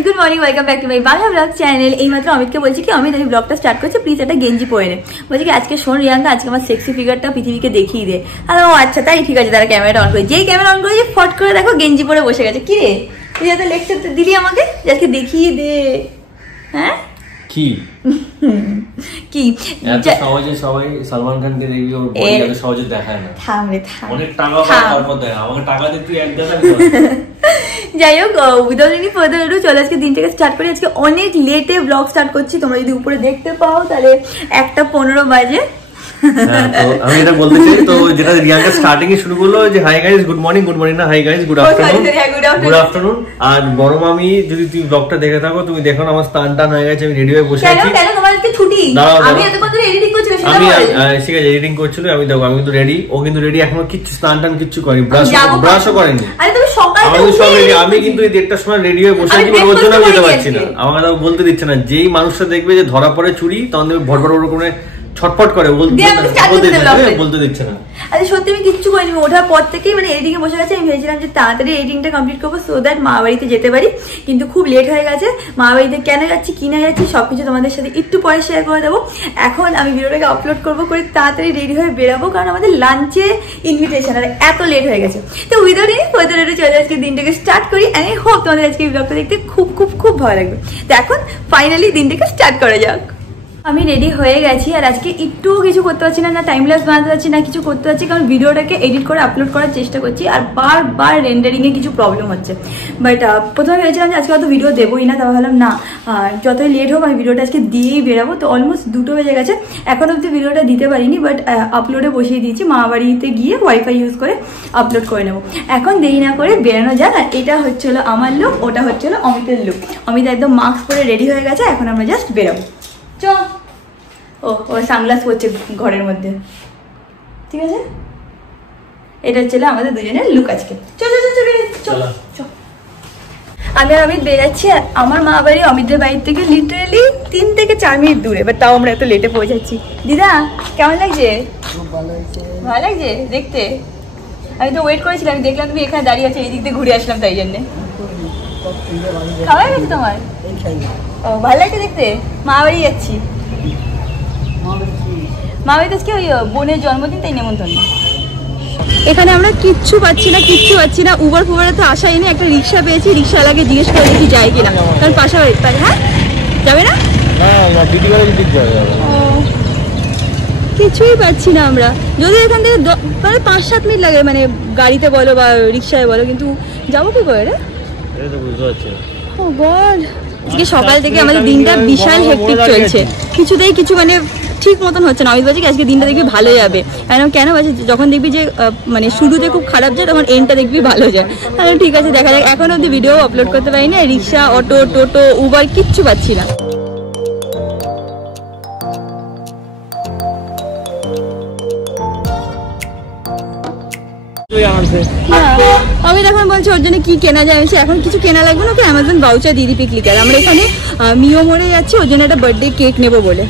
Guys, good morning, welcome back to my Bangla blog channel. এইমাত্র অমিতকে বলছি কি অমিত আমি ব্লগটা স্টার্ট করছি, প্লিজ একটা গেঞ্জি পরে নে। বলছি কি আজকে শোন রিয়াঙ্কা, আজকে আমার সেক্সি ফিগারটা পৃথিবীকে দেখিয়ে দে। আর ও আচ্ছা তাই ঠিক আছে, তারা ক্যামেরাটা অন করে, যেই ক্যামেরা অন করেছি ফট করে দেখো গেঞ্জি পরে বসে গেছে। কি রে তুই এত লেকচার দিলি আমাকে, আজকে দেখিয়ে দে। হ্যাঁ কি কি এত সহজে সবাই সালমান খানকে দেখবি, ওর বডি এত সহজে দেখায় না। থাম রে থাম, অনেক টাকা পায় তারপর দেখা, আমাকে টাকা দিয়ে তুই এক দেখাবি। যাই হোক, উইদাউট এনি ফার্দার এডু চলো আজকে দিনটাকে স্টার্ট করি। আজকে অনেক লেটে ব্লগ স্টার্ট করছি, তোমরা যদি উপরে দেখতে পাও তাহলে 1:15 বাজে। তো আমি এটা বলতে চাই, তো যেটা রিয়াঙ্কা স্টার্টিং এ শুরু করলো যে hi guys good morning, good morning না হাই গাইস গুড আফটারনুন। আর বড় মামি যদি তুমি ব্লগটা দেখে থাকো, তুমি দেখো আমার স্নান টান হয়ে গেছে, আমি রেডি হয়ে বসে আছি। কেন তোমাদেরকে ছুটি? আমি এতক্ষণ ধরে এডিটিং করছিলাম, সেটা বল। আমি ঠিক আছে এডিটিং করছিল, আমি দেখো আমি কিন্তু রেডি, ও কিন্তু রেডি, এখনো কিচ্ছু স্নান টান কিচ্ছু করেনি, ব্রাশও করেনি। আরে তুমি সকালে আমি সব রেডি, আমি কিন্তু এই 1:30টার সময় রেডি হয়ে বসে আছি, ওর জন্য আমি যেতে পারছি না। আমাকে বলতে দিচ্ছে না, যেই মানুষটা দেখবে যে ধরা পড়ে চুরি, তখন দেখবে ভড়ভড় করে ছটফট করে, বলতে দিচ্ছে না। আরে সত্যি আমি কিচ্ছু করিনি, ওঠার পর থেকেই মানে এডিটিং এ বসে গেছে। আমি ভেবেছিলাম যে তাড়াতাড়ি এডিটিংটা কমপ্লিট করবো, সো দ্যাট মা বাড়িতে যেতে পারি, কিন্তু খুব লেট হয়ে গেছে। মা বাড়িতে কেন যাচ্ছি কি না যাচ্ছি সবকিছু তোমাদের সাথে একটু পরে শেয়ার করে দেবো। এখন আমি ভিডিওটাকে আপলোড করবো, করে তাড়াতাড়ি রেডি হয়ে বেরোবো, কারণ আমাদের লাঞ্চে ইনভিটেশন, আর এত লেট হয়ে গেছে। তো উইদাউট এনি ফার্দার এডু চলে আজকে দিনটাকে স্টার্ট করি। আমি হোপ তোমাদের আজকে এই ব্লগটা দেখতে খুব খুব খুব ভালো লাগবে। তো এখন ফাইনালি দিনটাকে স্টার্ট করা যাক। আমি রেডি হয়ে গেছি, আর আজকে একটু কিছু করতে পারছি না, টাইম ল্যাপস বানাতে পারছি না, কিছু করতে পারছি, কারণ ভিডিওটাকে এডিট করে আপলোড করার চেষ্টা করছি, আর বারবার রেন্ডারিং এ কিছু প্রবলেম হচ্ছে। বাট প্রথমে ভেবেছিলাম যে আজকে অত ভিডিও দেবোই না, তাহলে ভাবলাম না, যতই লেট হোক আমি ভিডিওটা আজকে দিয়েই বেরাবো। তো অলমোস্ট 2টো বেজে গেছে, এখন অব্দি ভিডিওটা দিতে পারিনি, বাট আপলোডে বসিয়ে দিয়েছি। মা বাড়িতে গিয়ে ওয়াইফাই ইউজ করে আপলোড করে নেবো। এখন দেরি না করে বেরানো যাক। আর এটা হচ্ছিল আমার লুক, ওটা হচ্ছিল অমিতের লুক। অমিত একদম মাস্ক পরে রেডি হয়ে গেছে, এখন আমরা জাস্ট বেরাবো। চ ও সানগ্লাস পরছে ঘরের মধ্যে, ঠিক আছে। এটা হচ্ছে আমাদের দুজনের লুক আজকে। আমি আর অমিত বেরাচ্ছি, আর আমার মা বাড়ি অমিতদের বাড়ির থেকে লিটারালি 3 থেকে 4 মিনিট দূরে, বাট তাও আমরা এত লেটে পৌঁছাচ্ছি। দিদা কেমন লাগছে? ভালো লাগছে দেখতে। আমি তো ওয়েট করেছিলাম, আমি দেখলাম তুমি এখানে দাঁড়িয়ে আছো, এই দিক দিয়ে ঘুরে আসলাম, তাই জন্যে। খাওয়া গেছে তোমার? ও ভালো লাগছে দেখতে। মা বাড়ি যাচ্ছি, মা বাড়িতে আজকে ওই বোনের জন্মদিন, তাই নেমন্তন্ন। এখানে আমরা কিচ্ছু পাচ্ছি না, উবার ফুবারে তো আসাই নেই। একটা রিক্সা পেয়েছি, রিক্সাওয়ালাকে জিজ্ঞেস করে দেখি যায় কিনা, কারণ পাশাপাশি। হ্যাঁ যাবে না, কিছুই পাচ্ছি না আমরা। যদি এখান থেকে মানে 5-7 মিনিট লাগে, মানে গাড়িতে বলো বা রিক্সায় বলো, কিন্তু যাবো কি করে রে? ও গড, আজকে সকাল থেকে আমাদের দিনটা বিশাল হেক্টিক চলছে, কিছুতেই কিছু মানে ঠিক মতন হচ্ছে না। আমি বলছি আজকে দিনটা দেখবি ভালো যাবে, কেন বলছি যখন দেখবি যে মানে শুরুতে খুব খারাপ যায়, তখন এন্ডটা দেখবি ভালো যায়। তাহলে ঠিক আছে, দেখা যাক। এখন অব্দি ভিডিও আপলোড করতে পারি না, রিক্সা, অটো, টোটো, উবার কিচ্ছু পাচ্ছি না। আমি এখন বলছি ওর জন্য কি কেনা যায়। এখন কিছু কেনা লাগবে না, ওকে অ্যামাজন ভাউচার দিয়ে দিই ক্লিকার। আমরা এখানে মিও মোড়ে যাচ্ছি, ওর জন্য একটা বার্থডে কেক নেবো বলে।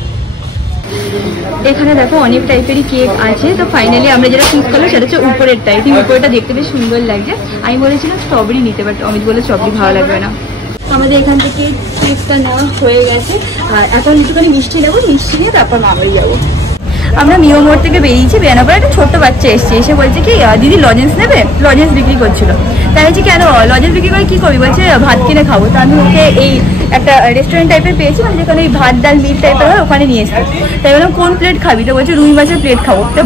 এখানে দেখো অনেক টাইপেরই কেক আছে। তো ফাইনালি আমরা যেটা চুজ করলো সেটা হচ্ছে উপরের টাইপ। উপরেটা দেখতে বেশ সুন্দর লাগছে। আমি বলেছিলাম স্ট্রবেরি নিতে, বাট অমিত বলে স্ট্রবেরি ভালো লাগবে না। আমাদের এখান থেকে কেকটা নেওয়া হয়ে গেছে, আর এখন একটুখানি মিষ্টি নেবো, মিষ্টি নিয়ে তারপর মা বাড়ি যাবো। আমরা মিও মোড় থেকে বেরিয়েছি, বেরানোর পর একটা ছোট্ট বাচ্চা এসে বলছে কি দিদি লজেন্স নেবে, লজেন্স বিক্রি করছিল। তাই হচ্ছে কেন লজেন্স বিক্রি করে কি করবি, বলছে ভাত কিনে খাবো। তো আমি ওকে এই একটা রেস্টুরেন্ট টাইপের পেয়েছি, মানে যেখানে ওই ভাত ডাল মিট টাইপের হয়, ওখানে নিয়ে এসছে। তাই বললাম কোন প্লেট খাবি, তো বলছে রুই মাছের প্লেট খাবো। তো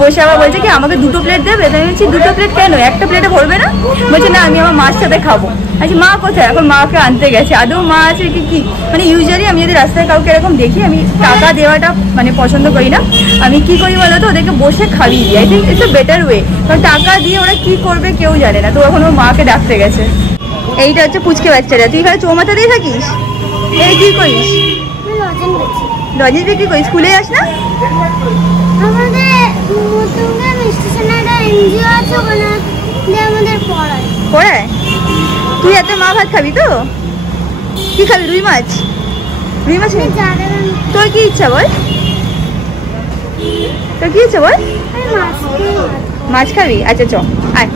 বসে আবার বলছে কি আমাকে 2টো প্লেট দেবে। তাই বলছি 2টো প্লেট কেন, একটা প্লেটে ভরবে না? বলছে না আমি আমার মার সাথে খাবো। আচ্ছা মা কোথায়? এখন মাকে আনতে গেছে। আদৌ মা আছে কি মানে ইউজুয়ালি আমি যদি রাস্তায় কাউকে এরকম দেখি, আমি টাকা দেওয়াটা মানে পছন্দ করি না। আমি কি করি বলো তো, ওদেরকে বসে খাইয়ে দিই। I think it's a better way, কারণ টাকা দিয়ে ওরা কি করবে কেউ জানে না। তো এখন ওর মাকে ডাকতে গেছে। এইটা হচ্ছে পুচকে বাচ্চারা। তুই এখানে চৌমাথা দিয়ে থাকিস, এই কি করিস? লজেন্স বিক্রি করিস, স্কুলে যাস না? পড়ায়? তুই এত মা ভাত খাবি তো? কি খাবি? রুই মাছ নেই? তোর কি ইচ্ছা বল, মাছ খাবি? আচ্ছা চ আয়।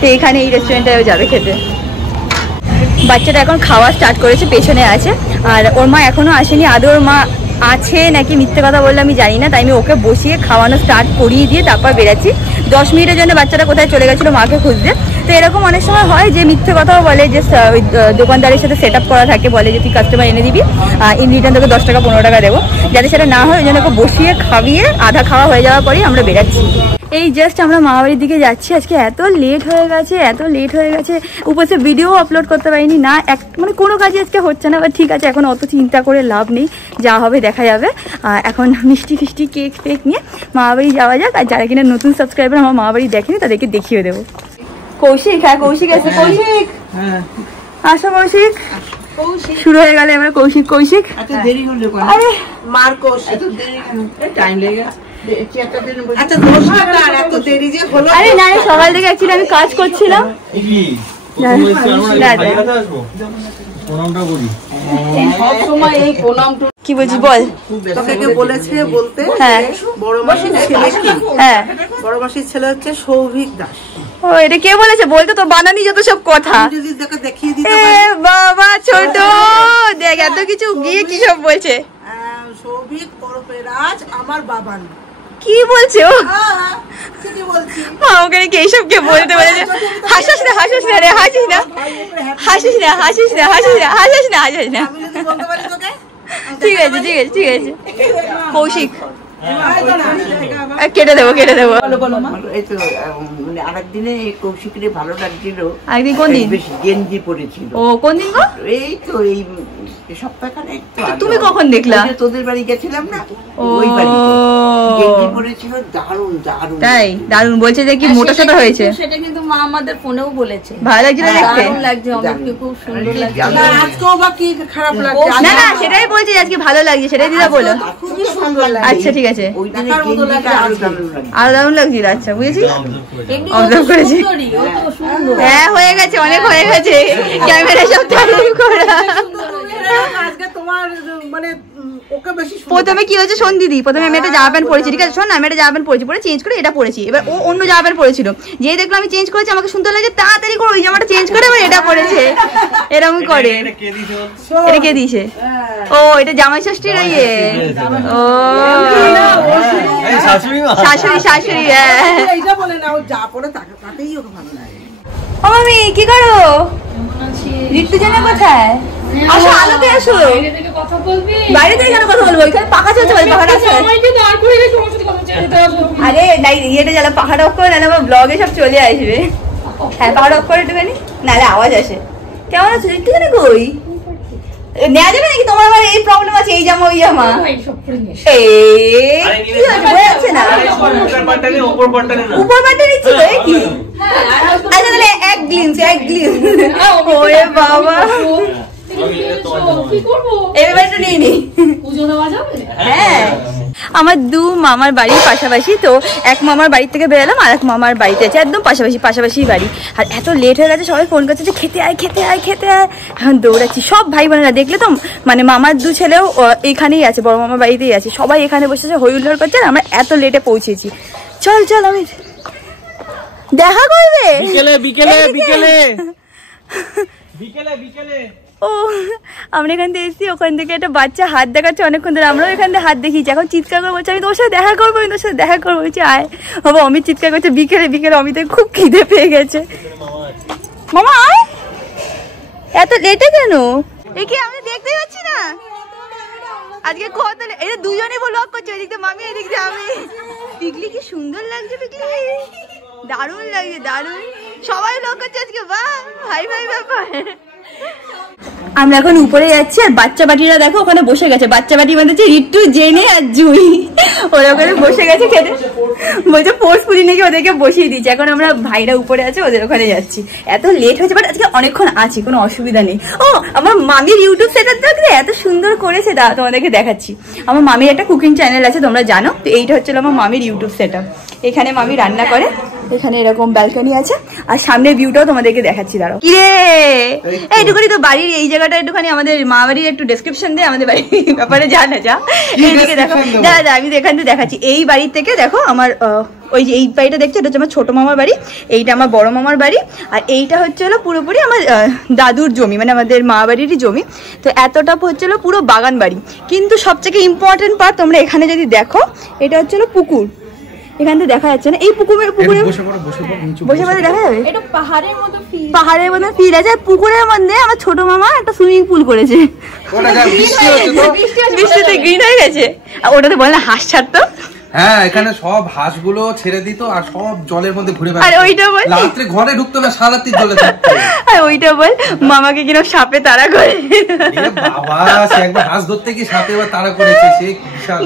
তো এখানে এই রেস্টুরেন্টে যাবে খেতে। বাচ্চাটা এখন খাওয়া স্টার্ট করেছে, পেছনে আছে। আর ওর মা এখনো আসেনি, আদৌ ওর মা আছে নাকি মিথ্যে কথা বললে আমি জানি না। তাই আমি ওকে বসিয়ে খাওয়ানো স্টার্ট করিয়ে দিয়ে তারপর বেরাচ্ছি। 10 মিনিটের জন্য বাচ্চাটা কোথায় চলে গেছিলো মাকে খুঁজতে। তো এরকম অনেক সময় হয় যে মিথ্যে কথাও বলে, যে ওই দোকানদারের সাথে সেট আপ করা থাকে, বলে যে তুই কাস্টমার এনে দিবি, ইন রিটার্ন তোকে 10 টাকা 15 টাকা দেবো। যাতে সেটা না হয় ওই জন্য ওকে বসিয়ে খাইয়ে আধা খাওয়া হয়ে যাওয়ার পরেই আমরা বেরাচ্ছি। এই জাস্ট আমরা মামাবাড়ির দিকে যাচ্ছি। আজকে এত লেট হয়ে গেছে, উপরে ভিডিও আপলোড করতে পারিনি না, মানে কোনো কাজই আজকে হচ্ছে না। ঠিক আছে, এখন অত চিন্তা করে লাভ নেই, যা হবে দেখা যাবে। এখন মিষ্টি ফিষ্টি কেক ফেক নিয়ে মামাবাড়ি যাওয়া যাক। আর যারা কিনা নতুন সাবস্ক্রাইবার আমার মামাবাড়ি দেখেনি তাদেরকে দেখিয়ে দেবো। কৌশিক, হ্যাঁ কৌশিক আছে। কৌশিক আসো, কৌশিক শুরু হয়ে গেল এবার। কৌশিক আরে মার কৌশিক টাইম লেগে আরে না, সকাল থেকে অ্যাকচুয়ালি আমি কাজ করছিলাম। কি বলছি বল। তোকে বলেছে বলতে হ্যাঁ, বড় মাসির ছেলে কি? হ্যাঁ, বড় মাসির ছেলে হচ্ছে সৌভিক দাস। ও এটা কে বলেছে? বলতে তো বানানি যত সব কথা। যদি তোকে দেখিয়ে দিতে এ বাবা ছোট, দেখ এত কিছু গিয়ে কি সব বলছে। সৌভিক ওরফে রাজ আমার বাবা না। কি বলছে ও? ঠিকই বলছি। আমাকে কি এইসব কে বলতে বলেছে? হাসিস না রে, হাসিস না। আমি যদি বলতে পারি তোকে ঠিক আছে কৌশিক কেটে দেবো। এই তো মানে আরেকদিনে কৌশিকের ভালো লাগছিল। একদিন কোন দিন? গেঞ্জি পরেছিল। ও কোন দিন গো? এই তো এই সপ্তাহখানেক। তুমি কখন দেখলা? তোদের বাড়ি গেছিলাম না, ও ওই বাড়িতে গেঞ্জি পরেছিল। দারুণ। তাই? দারুণ বলছে যে কি মোটা সোটা হয়েছে। সেটা কিন্তু মা আমাদের ফোনেও বলেছে। ভালো লাগছে না দেখতে? দারুণ লাগছে, অমিতকে খুব সুন্দর লাগছে। আজকেও বা কি খারাপ লাগছে? না সেটাই বলছি আজকে ভালো লাগছে, সেটাই দিদা বলো। খুবই সুন্দর লাগছে। আচ্ছা ঠিক আছে, ওই দিনে গেঞ্জিটা আরো দারুণ লাগছে। আরো দারুণ লাগছিল। আচ্ছা বুঝেছি, এমনি অবজার্ভ করেছি। সুন্দরী, ও তো সুন্দর। হ্যাঁ হয়ে গেছে, অনেক হয়ে গেছে। ক্যামেরা সব তারিফ করা। আজকে তোমার মানে ওকে বেশি প্রথমে কি হয়েছে শোন দিদি, প্রথমে আমি একটা জামা প্যান্ট পরেছি, ঠিক আছে শোন, আমি একটা জামা প্যান্ট পরেছি, পরে চেঞ্জ করে এটা পরেছি। এবার ও অন্য জামা প্যান্ট পরেছিল, যেই দেখলো আমি চেঞ্জ করেছি আমাকে সুন্দর লাগে, তাড়াতাড়ি করে ওই জামাটা চেঞ্জ করে এবার এটা পরেছে। এরকম করে। এটা কে দিয়েছে? ও এটা জামাই ষষ্ঠীর ইয়ে। ও শাশুড়ি। হ্যাঁ এইটা বলে না, ও যা পড়ে তাতেই ওকে ভালো লাগে। ও মামি কি করো? রিট্টু জানা কোথায়? আসো আলোতে আসো। বাইরে থেকে কেন কথা বলবো? ওইখানে পাখা চলছে, পাখাটা আছে। আরে নাই ইয়েটা জ্বালা, পাখাটা অফ করে নাহলে আমার ব্লগে সব চলে আসবে। হ্যাঁ পাখাটা অফ করে একটুখানি, নাহলে আওয়াজ আসে। কেমন আছো রিট্টু জানা? কই নেওয়া যাবে নাকি? তোমার আমার এই প্রবলেম আছে, এই জামা ওই জামা। উপর পাটটা নিচ্ছি তো কি? আচ্ছা তাহলে এক গ্লিমস। ওরে বাবা, এবারটা নিয়ে নি। হ্যাঁ আমার দু মামার বাড়ির পাশাপাশি, তো এক মামার বাড়ি থেকে বেরোলাম আর এক মামার বাড়িতে আছে, একদম পাশাপাশি বাড়ি। আর এত লেট হয়ে গেছে, সবাই ফোন করছে যে খেতে আয়। এখন দৌড়াচ্ছি। সব ভাই বোনেরা দেখলে তো, মানে মামার দু ছেলেও এইখানেই আছে, বড় মামার বাড়িতেই আছে, সবাই এখানে বসেছে, হই হুল্লোড় করছে। আর আমরা এত লেটে পৌঁছেছি। চল আমি দেখা করবে বিকেলে। ও আমরা এখান থেকে এসেছি, ওখান থেকে একটা বাচ্চা হাত দেখাচ্ছে অনেকক্ষণ ধরে, আমরাও এখান থেকে হাত দেখিয়েছি। এখন চিৎকার করে বলছে আমি তোর সাথে দেখা করবো, বলছি আয়। বাবা অমিত চিৎকার করছে বিকেলে। অমিতের খুব খিদে পেয়ে গেছে। মামা আয়, এত লেটে কেন? এ কি আমি দেখতেই পাচ্ছি না আজকে কত? এটা দুজনেই ব্লগ করছে, এদিক দিয়ে মামি, এদিক দিয়ে আমি। পিকলি কি সুন্দর লাগছে, পিকলি দারুণ লাগছে, দারুণ। সবাই ব্লগ করছে আজকে, বাহ ভাই ব্যাপার। আমরা এখন উপরে যাচ্ছি, আর বাচ্চা বাটিরা দেখো ওখানে বসে গেছে। বাচ্চা বাটি বাঁধেছে রিট্টু, জেনে আর জুই, ওরা ওখানে বসে গেছে খেতে। বলছে ফোর্সফুলি নাকি ওদেরকে বসিয়ে দিচ্ছে। এখন আমরা ভাইরা উপরে আছে, ওদের ওখানে যাচ্ছি। এত লেট হয়েছে, বাট আজকে অনেকক্ষণ আছি, কোনো অসুবিধা নেই। ও আমার মামির ইউটিউব সেটআপ দেখলে এত সুন্দর করেছে, তোমাদেরকে দেখাচ্ছি। আমার মামির একটা কুকিং চ্যানেল আছে, তোমরা জানো। তো এইটা হচ্ছে আমার মামির ইউটিউব সেটআপ। এখানে মামি রান্না করে, এখানে এরকম ব্যালকনি আছে আর সামনের ভিউটাও তোমাদেরকে দেখাচ্ছি। দাঁড়াও কিরে এইটুকুনি তো বাড়ির এই জায়গাটা একটুখানি আমাদের মা বাড়ির একটু ডেসক্রিপশন দে আমাদের বাড়ির ব্যাপারে জানা যা। এইদিকে দেখো দাদা আমি এখান থেকে দেখাচ্ছি। এই বাড়ির থেকে দেখো আমার ওই যে এই বাড়িটা দেখছো এটা হচ্ছে আমার ছোট মামার বাড়ি, এইটা আমার বড় মামার বাড়ি, আর এইটা হচ্ছে হলো পুরোপুরি আমার দাদুর জমি, মানে আমাদের মা বাড়িরই জমি। তো এতটা হচ্ছে হলো পুরো বাগান বাড়ি। কিন্তু সবথেকে ইম্পর্টেন্ট পার্ট তোমরা এখানে যদি দেখো, এটা হচ্ছে হলো পুকুর। এখান থেকে দেখা যাচ্ছে না, এই পুকুরে বসে বসে দেখা যাবে। এটা পাহাড়ের মতো ফিল আছে। পুকুরের মধ্যে আমার ছোট মামা একটা সুইমিং পুল করেছে, বৃষ্টিতে গ্রিন হয়ে গেছে। আর ওটাতে বলে না হাঁস ছাড়তো। হ্যাঁ, এখানে সব হাঁসগুলো ছেড়ে দিত আর সব জলের মধ্যে ঘুরে বেড়াতো। আর ওইটা বল রাত্রে ঘরে ঢুকতো না, সারা রাত্রি জলে থাকতো। আর ওইটা বল মামাকে কিনা সাপে তাড়া করে। বাবা, সে একবার হাঁস ধরতে গিয়ে সাপে এবার তাড়া করেছে, সে বিশাল।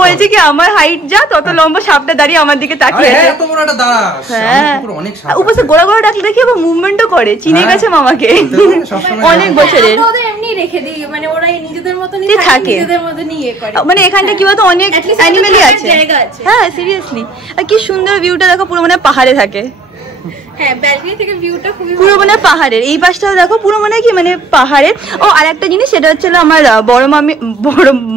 বলছে কি আমার হাইট যা তত লম্বা সাপটা দাঁড়িয়ে আমার দিকে তাকিয়ে আছে। এত বড় একটা দাঁড়াস। হ্যাঁ, অনেক সাপ উপরে গোড়া গোড়া ডাকলে দেখি আবার মুভমেন্টও করে, চিনে গেছে মামাকে অনেক বছরের। এমনি রেখে দিই, মানে ওরা নিজেদের মতনই থাকে, নিজেদের মতনই ইয়ে করে। মানে এখানটা কি বলতো অনেক অ্যানিমেলই আছে। হ্যাঁ সিরিয়াসলি, আর কি সুন্দর ভিউটা দেখো, পুরো মানে পাহাড়ে থাকে। হ্যাঁ, ব্যালকনি থেকে ভিউটা খুবই পুরো মানে পাহাড়ের। এই পাশটাও দেখো পুরো মানে কি মানে পাহাড়ের। ও আর একটা জিনিস, সেটা হচ্ছে আমার বড়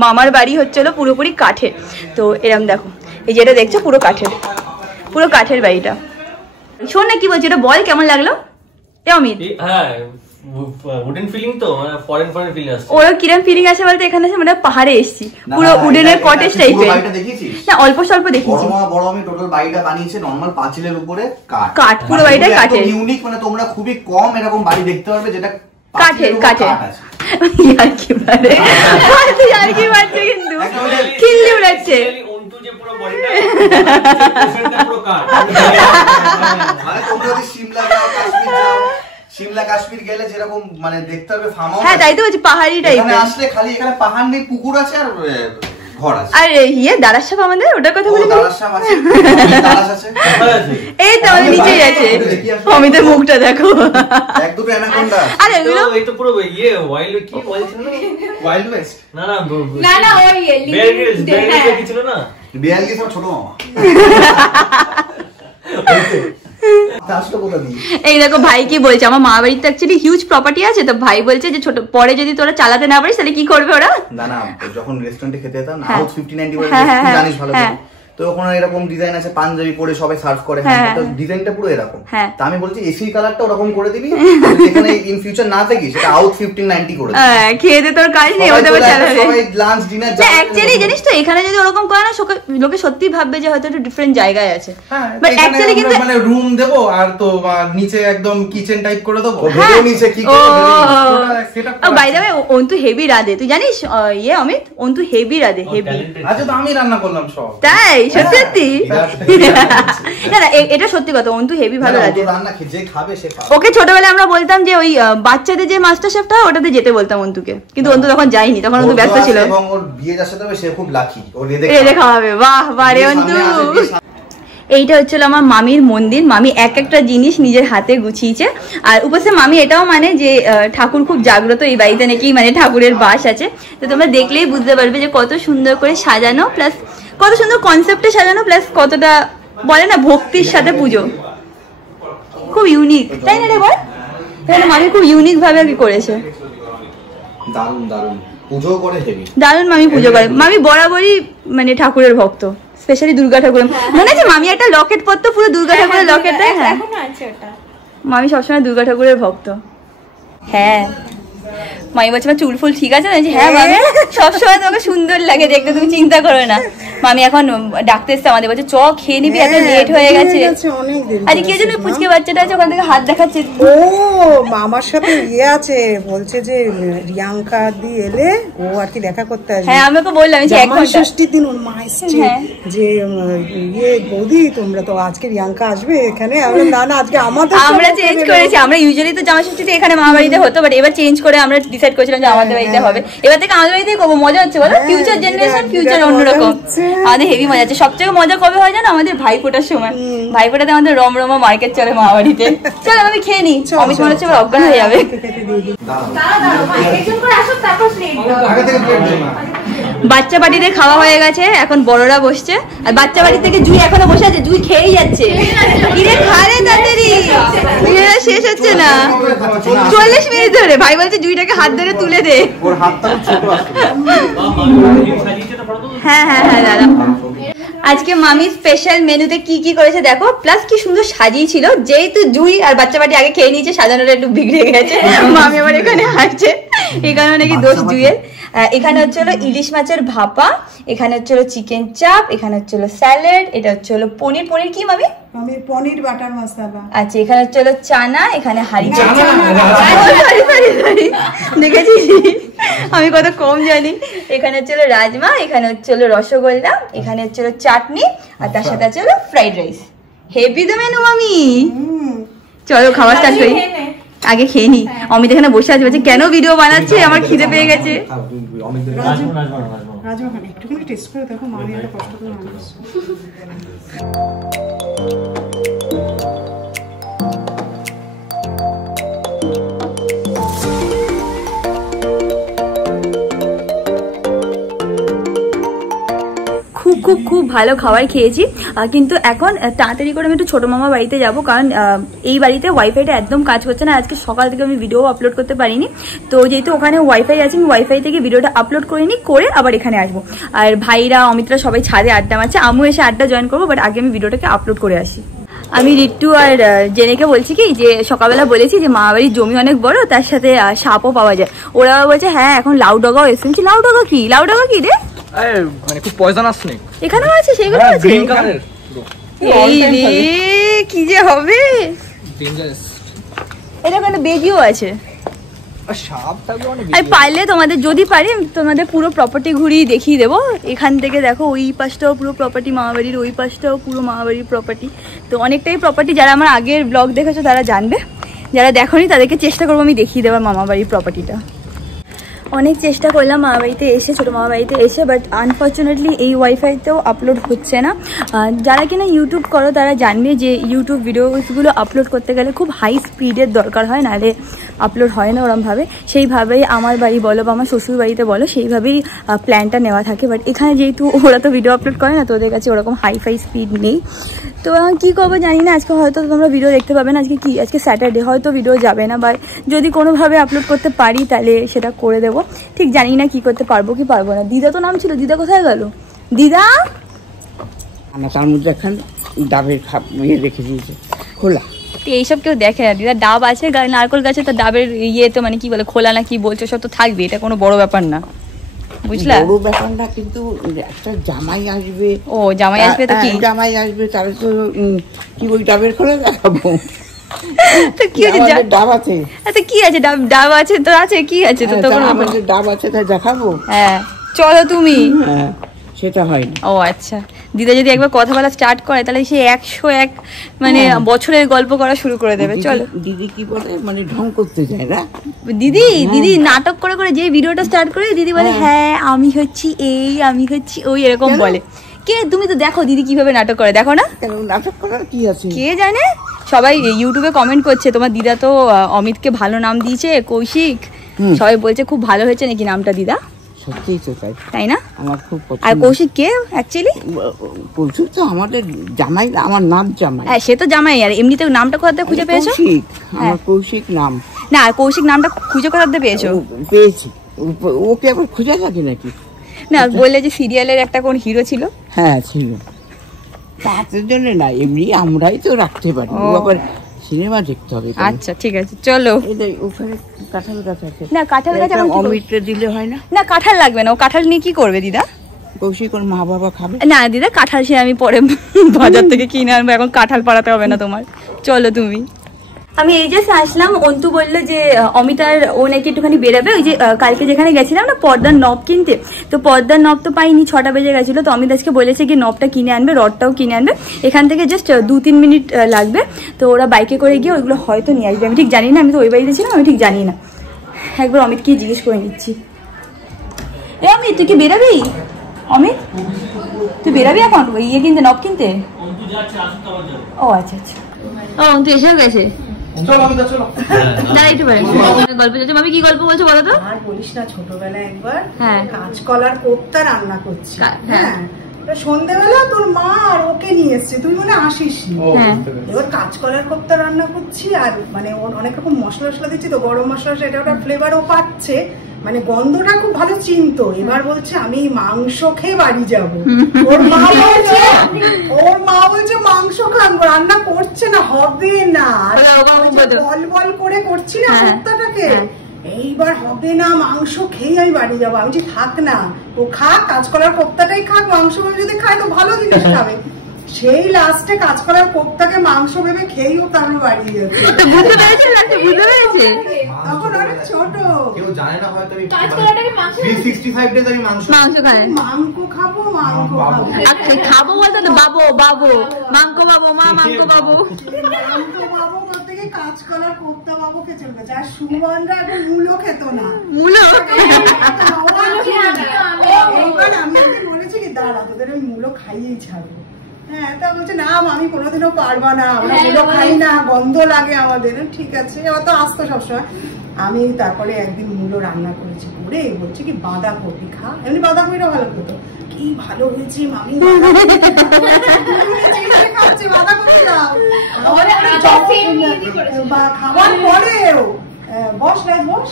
মামার বাড়ি হচ্ছিল পুরোপুরি কাঠের। তো এরকম দেখো, এই যেটা দেখছো পুরো কাঠের বাড়িটা। শোন না কি বলছি, এটা বল কেমন লাগলো অমিত? হ্যাঁ, উডেন ফিলিং তো, মানে ফরেন ফিলিং আসছে। ওরা কিরম ফিলিং আছে বলতে, এখানে মানে পাহাড়ে এসেছি, পুরো উডেনের কটেজ টাইপের। না অল্প স্বল্প দেখেছি। বড় আমি টোটাল বাড়িটা বানিয়েছে নরমাল পাঁচিলের উপরে কাঠ, পুরো বাড়িটা কাঠের। ইউনিক, মানে তোমরা খুবই কম এরকম বাড়ি দেখতে পারবে যেটা কাঠের। আর কি মারছে কিন্তু খিল্লি উড়াচ্ছে। মানে তোমরা যদি সিমলা কাশ্মীর গেলে যেরকম মানে দেখতে পারবে ফার্ম হাউস। হ্যাঁ তাই তো বলছি, পাহাড়ি টাইপের। আসলে খালি এখানে পাহাড় নেই, পুকুর আছে আর ঘর আছে। আর দারাস সাপ আমাদের ওটার কথা বলি। দারাস সাপ আছে, দারাস আছে। এই তো আমাদের নিচেই আছে। অমিতের মুখটা দেখো, এক দুটো অ্যানাকোন্ডা। আর এগুলো এই তো পুরো ওয়াইল্ড কি বলছিল না, ওয়াইল্ড ওয়েস্ট। না ওই বেয়ার ছিল না, বিড়াল কি ছোট মামা। এই দেখো ভাই কি বলছে, আমার মা বাড়িতে অ্যাকচুয়ালি হিউজ প্রপার্টি আছে। তো ভাই বলছে যে ছোট পরে যদি তোরা চালাতে না পারিস তাহলে কি করবে ওরা। না যখন রেস্টুরেন্টে খেতে যেতাম না, হাউস 50-90 জানিস ভালো করে, তো ওখানে এরকম ডিজাইন আছে, পাঞ্জাবি পরে সবাই সার্ভ করে। তো ডিজাইনটা পুরো এরকম। তা আমি বলছি এসি কালারটা ওরকম করে দিবি, এখানে ইন ফিউচার না থাকিস সেটা আউট 1590 করে দিবি। খেয়ে দে, তোর কাজ নেই, ওটা চালাবে সবাই লাঞ্চ ডিনার। অ্যাকচুয়ালি জিনিস তো এখানে যদি ওরকম করে না, লোকে সত্যি ভাববে যে হয়তো একটু ডিফারেন্ট জায়গায় আছে। বাট অ্যাকচুয়ালি কিন্তু মানে রুম দেবো আর তো নিচে একদম কিচেন টাইপ করে দেবো। নিচে কি করবে সেটা। By the way Antu heavy Radhe, তুই জানিস অমিত? Antu heavy Radhe, heavy. আচ্ছা, তো আমি রান্না করলাম সব। তাই সত্যি? না এটা সত্যি কথা, অন্তু হেভি ভালো রাধে। ওকে ছোটবেলায় আমরা বলতাম যে ওই বাচ্চাদের যে মাস্টার শেফটা ওটাতে যেতে বলতাম অন্তুকে, কিন্তু অন্তু তখন যায়নি, তখন অন্তু ব্যস্ত ছিল। এবং ওর বিয়ে যাচ্ছে, তবে সে খুব লাকি, ওর রেঁধে খাওয়াবে। বাহ বারে অন্তু। এইটা হচ্ছিল আমার মামির মন্দির। মামি এক একটা জিনিস নিজের হাতে গুছিয়েছে। আর উপসে মামি এটাও মানে যে ঠাকুর খুব জাগ্রত, এই বাড়িতে নাকি মানে ঠাকুরের বাস আছে। তো তোমরা দেখলেই বুঝতে পারবে যে কত সুন্দর করে সাজানো, প্লাস কত সুন্দর কনসেপ্টে সাজানো, প্লাস কতটা বলে না ভক্তির সাথে পুজো। খুব ইউনিক, তাই না রে বল? এখানে মামি খুব ইউনিক ভাবে করেছে। দারুণ পুজো করে হেভি। দারুণ মামি পুজো করে। মামি বরাবরই মানে ঠাকুরের ভক্ত, স্পেশালি দুর্গা ঠাকুরের। মনে আছে মামি একটা লকেট পরতো, পুরো দুর্গা ঠাকুরের লকেট। হ্যাঁ মামি সবসময় দুর্গা ঠাকুরের ভক্ত। হ্যাঁ মামি বলছে চুল ফুল ঠিক আছে? হ্যাঁ মামি সবসময় তোমাকে সুন্দর লাগে দেখতে, তুমি চিন্তা করো না। মামি এখন ডাকতে এসছে আমাদের, বলছে চ খেয়ে নিবি, এত লেট হয়ে গেছে। আরে কে যেন পুচকে বাচ্চাটা আছে ওখান থেকে হাত দেখাচ্ছে। ও মামার সাথে ইয়ে আছে, বলছে যে রিয়াঙ্কা দি এলে ও আর কি দেখা করতে আসবে। হ্যাঁ আমাকে বললাম যে এক ঘন্টা ষষ্ঠীর দিন ওর মা এসছে যে ইয়ে বৌদি তোমরা তো আজকে রিয়াঙ্কা আসবে এখানে। না আজকে আমরা চেঞ্জ করেছি। আমরা ইউজুয়ালি তো জামা ষষ্ঠীতে এখানে মামা বাড়িতে হতো, বাট এবার চেঞ্জ করে আমরা ডিসাইড করেছিলাম যে আমাদের বাড়িতে হবে। এবার থেকে আমাদের বাড়িতেই করবো। মজা হচ্ছে বলো, ফিউচার জেনারেশন, ফিউচার অন্যরকম। আমাদের হেভি মজা আছে। সবথেকে মজা কবে হয় জানো? আমাদের ভাইফোঁটার সময়। ভাইফোঁটাতে আমাদের রমরমা মার্কেট চলে মা বাড়িতে। চল আমি খেয়ে নি, অমিত মনে হচ্ছে অজ্ঞান হয়ে যাবে। বাচ্চা বাড়িতে খাওয়া হয়ে গেছে, এখন বড়রা বসছে। আর বাচ্চা বাড়ি থেকে জুই এখনো বসে আছে, জুই খেয়েই যাচ্ছে। কিরে খারে তাড়াতাড়ি, শেষ হচ্ছে না 40 মিনিট ধরে। ভাই বলছে জুইটাকে হাত ধরে তুলে দে। ওর হাতটা ছোট আছে। হ্যাঁ হ্যাঁ হ্যাঁ দাদা। আজকে মামি স্পেশাল মেনুতে কি কি করেছে দেখো, প্লাস কি সুন্দর সাজিয়েছিল। যেহেতু জুই আর বাচ্চা বাটি আগে খেয়ে নিয়েছে, সাজানোটা একটু বিগড়ে গেছে, মামি আবার এখানে হাঁটছে, এই কারণে নাকি দোষ জুইয়ের। এখানে হচ্ছিল ইলিশ মাছের ভাপা, এখানে হচ্ছিল চিকেন চাপ, এখানে হচ্ছিল স্যালাড, এটা হচ্ছিল পনির। পনির কি মামি? আমি পনির বাটার মশলা। আচ্ছা, এখানে হচ্ছিল চানা, এখানে হাঁড়ি। দেখেছি আমি কত কম জানি। এখানে হচ্ছিল রাজমা, এখানে হচ্ছিল রসগোল্লা, এখানে হচ্ছিল চাটনি, আর তার সাথে হচ্ছিল ফ্রাইড রাইস। হেভি তো মেনু মামি। চলো খাওয়া স্টার্ট করি, আগে খেয়ে নি। অমিত এখানে বসে আছে, বলছে কেন ভিডিও বানাচ্ছে, আমার খিদে পেয়ে গেছে। একটুখানি টেস্ট করে দেখো, মামি এত কষ্ট করে বানাচ্ছে। খুব ভালো খাবার খেয়েছি, কিন্তু এখন তাড়াতাড়ি করে আমি একটু ছোট মামা বাড়িতে যাব, কারণ এই বাড়িতে ওয়াইফাইটা একদম কাজ করছে না। আজকে সকাল থেকে আমি ভিডিও আপলোড করতে পারিনি, তো যেহেতু ওখানে ওয়াইফাই আছে, আমি ওয়াইফাই থেকে ভিডিওটা আপলোড করে নিই, করে আবার এখানে আসবো। আর ভাইরা অমিতরা সবাই ছাদে আড্ডা মারছে, আমিও এসে আড্ডা জয়েন করবো, বাট আগে আমি ভিডিওটাকে আপলোড করে আসি। আমি রিট্টু আর জেনেকে বলছি কি যে সকালবেলা বলেছি যে মা বাড়ির জমি অনেক বড়, তার সাথে সাপও পাওয়া যায়। ওরা বলছে হ্যাঁ এখন লাউ ডগাও এসেছি। লাউ ডগা কি? লাউ ডগা কি রে? মানে খুব পয়জনাস স্নেক। এখানেও আছে, সেগুলো আছে। গ্রিন কালারের। এই রে কি যে হবে, ডেঞ্জারাস। এটা মানে বেজিও আছে। আর সাপ থাকবে মানে আর পারলে তোমাদের, যদি পারি তোমাদের পুরো প্রপার্টি ঘুরিয়ে দেখিয়ে দেবো। এখান থেকে দেখো ওই পাশটাও পুরো প্রপার্টি মামাবাড়ির, ওই পাশটাও পুরো মামাবাড়ির প্রপার্টি। তো অনেকটাই প্রপার্টি, যারা আমার আগের ব্লগ দেখেছো তারা জানবে, যারা দেখোনি তাদেরকে চেষ্টা করবো আমি দেখিয়ে দেওয়ার মামাবাড়ির প্রপার্টিটা। অনেক চেষ্টা করলাম মামা বাড়িতে এসে, ছোটো মামা বাড়িতে এসে, বাট আনফর্চুনেটলি এই ওয়াইফাইতেও আপলোড হচ্ছে না। যারা কিনা ইউটিউব করো তারা জানবে যে ইউটিউব ভিডিওসগুলো আপলোড করতে গেলে খুব হাই স্পিডের দরকার হয়, নাহলে আপলোড হয় না ওরমভাবে। সেইভাবেই আমার বাড়ি বলো বা আমার শ্বশুর বাড়িতে বলো, সেইভাবেই প্ল্যানটা নেওয়া থাকে। বাট এখানে যেহেতু ওরা তো ভিডিও আপলোড করে না, তো ওদের কাছে ওরকম হাইফাই স্পিড নেই। তো কী করবো জানি না, আজকে হয়তো তোমরা ভিডিও দেখতে পাবে না। আজকে কি, আজকে স্যাটারডে, হয়তো ভিডিও যাবে না, বা যদি কোনোভাবে আপলোড করতে পারি তাহলে সেটা করে দেবো। ঠিক জানি না কি করতে পারবো কি পারবো না। দিদা তো নাম ছিল, দিদা কোথায় গেল? দিদা তার মধ্যে এখন ডাবের খাপ রেখে দিয়েছে খোলা। এইসব কেউ দেখে না দিদা। ডাব আছে, নারকল গাছে, তো ডাবের ইয়ে তো মানে কি বলে খোলা না কি বলছো, সব তো থাকবে, এটা কোনো বড় ব্যাপার না, বুঝলা? বড় ব্যাপার না, কিন্তু একটা জামাই আসবে। ও জামাই আসবে তো কি? জামাই আসবে, তাহলে তো কি ওই ডাবের খোলা দেখাবো? তো কি আছে, ডাব আছে, আচ্ছা কি আছে, ডাব আছে তো আছে, কি আছে তো? আমাদের ডাব আছে, তাই দেখাবো। হ্যাঁ চলো তুমি। হ্যাঁ সেটা হয় না। ও আচ্ছা, দিদা যদি একবার কথা বলা স্টার্ট করে তাহলে সে 101 মানে বছরের গল্প করা শুরু করে দেবে। চলো। দিদি কি বলে, মানে ঢং করতে যায় না দিদি নাটক করে করে যে ভিডিওটা স্টার্ট করে দিদি বলে হ্যাঁ আমি হচ্ছি এই, আমি হচ্ছি ওই, এরকম বলে। কে তুমি তো দেখো দিদি কিভাবে নাটক করে, দেখো না? কেন নাটক করার কি আছে? কে জানে, সবাই ইউটিউবে কমেন্ট করছে তোমার দিদা তো অমিতকে ভালো নাম দিয়েছে, কৌশিক। সবাই বলছে খুব ভালো হয়েছে নাকি নামটা দিদা। সত্যিই তো তাই, তাই না? আমার খুব পছন্দ। আর কৌশিক কে অ্যাকচুয়ালি? কৌশিক তো আমাদের জামাই, আমার নাম জামাই। হ্যাঁ সে তো জামাই, আর এমনিতে নামটা কোথা থেকে খুঁজে পেয়েছো? কৌশিক, আমার কৌশিক নাম। না কৌশিক নামটা খুঁজে কোথা থেকে পেয়েছো? পেয়েছি। ওকে আবার খুঁজে থাকে নাকি? না বললে যে সিরিয়ালের একটা কোন হিরো ছিল। হ্যাঁ ছিল, তাদের জন্য না, এমনি আমরাই তো রাখতে পারি, ও আবার সিনেমা দেখতে হবে। আচ্ছা ঠিক আছে চলো। ওখানে কাঁঠাল গাছ আছে না, কাঁঠাল গাছ অমিতটা দিলে হয় না? না কাঁঠাল লাগবে না, ও কাঁঠাল নিয়ে কি করবে দিদা? কৌশিক ওর মা বাবা খাবে না দিদা, কাঁঠাল সে আমি পরে বাজার থেকে কিনে আনবো, এখন কাঁঠাল পাড়াতে হবে না তোমার। চলো তুমি। আমি এই যে আসলাম, অন্তু বললো যে অমিতার ও নাকি একটুখানি বেরোবে, ওই যে কালকে যেখানে গেছিলাম না পর্দার নব কিনতে, তো পর্দার নব তো পাইনি, 6টা বেজে গেছিলো। তো অমিত আজকে বলেছে কি নবটা কিনে আনবে, রডটাও কিনে আনবে, এখান থেকে জাস্ট 2-3 মিনিট লাগবে। তো ওরা বাইকে করে গিয়ে ওইগুলো হয়তো নিয়ে আসবে, আমি ঠিক জানি না, আমি তো ওই বাড়িতে ছিলাম, আমি ঠিক জানি না। একবার অমিতকে জিজ্ঞেস করে নিচ্ছি। এ অমিত তুই কি বেরোবি? অমিত তুই বেরোবি এখন ইয়ে কিনতে, নব কিনতে? ও আচ্ছা আচ্ছা, ও তুই এসেও গেছে। গল্প চলছে। মামি কি গল্প বলছো বলো তো? আর বলিস না, ছোটবেলায় একবার হ্যাঁ কাঁচকলার কোপ্তা রান্না করছি। হ্যাঁ সন্ধ্যেবেলা তোর মা আর ওকে নিয়ে এসছে, তুই মনে আসিস। হ্যাঁ এবার কাঁচকলার কোপ্তা রান্না করছি আর মানে অনেক রকম মশলা টসলা দিচ্ছি তো, গরম মশলা, এটা ওটা ফ্লেভারও পাচ্ছে, মানে গন্ধটা খুব ভালো চিনতো। এবার বলছে আমি মাংস খেয়ে বাড়ি যাবো। ওর মা বলছে মাংস খাবো, রান্না করছে না, হবে না, বল বল করে করছি না কোপ্তাটাকে, এইবার হবে না, মাংস খেয়ে আমি বাড়ি যাবো। আমি যে থাক না, ও খাক, কাঁচকলার কোপ্তাটাই খাক, মাংস যদি খায় তো ভালো জিনিস খাবে। সেই লাস্টে কাঁচকলার কোপ্তাকে মাংস ভেবে খেয়েই ও তার বাড়ি গেছে। বুঝতে পেরেছে, বুঝতে পেরেছে। তখন অনেক ছোট, কেউ জানে না হয়তো আমি কাঁচকলাটাকে মাংস 365 ডেজ আমি মাংস খায়। মাংস খাবো, মাংস খাবো। আচ্ছা খাবো বলতো তো, বাবু বাবু মাংস বাবু, মা মাংস বাবু, মাংস বাবু থেকে কাঁচকলার কোপ্তা বাবু খেয়ে চলবে। আর সুমনরা এখন মূলো খেত না, মূলো। এইবার আমি ওকে বলেছি কি দাঁড়া, তোদের আমি মূলো খাইয়েই ছাড়বো। হ্যাঁ, তা বলছে না আমি কোনোদিনও পারবা না, আমরা মূলো খাই না, গন্ধ লাগে আমাদের। ঠিক আছে, এবার তো আসতো সবসময়। আমি তারপরে একদিন মূলো রান্না করেছি, করে বলছি কি বাঁধাকপি খা, এমনি বাঁধাকপিটা ভালো খেতো, কি ভালো হয়েছে মামি, খাচ্ছে বাঁধাকপি দাও। খাবার পরেও বস রাজ বস,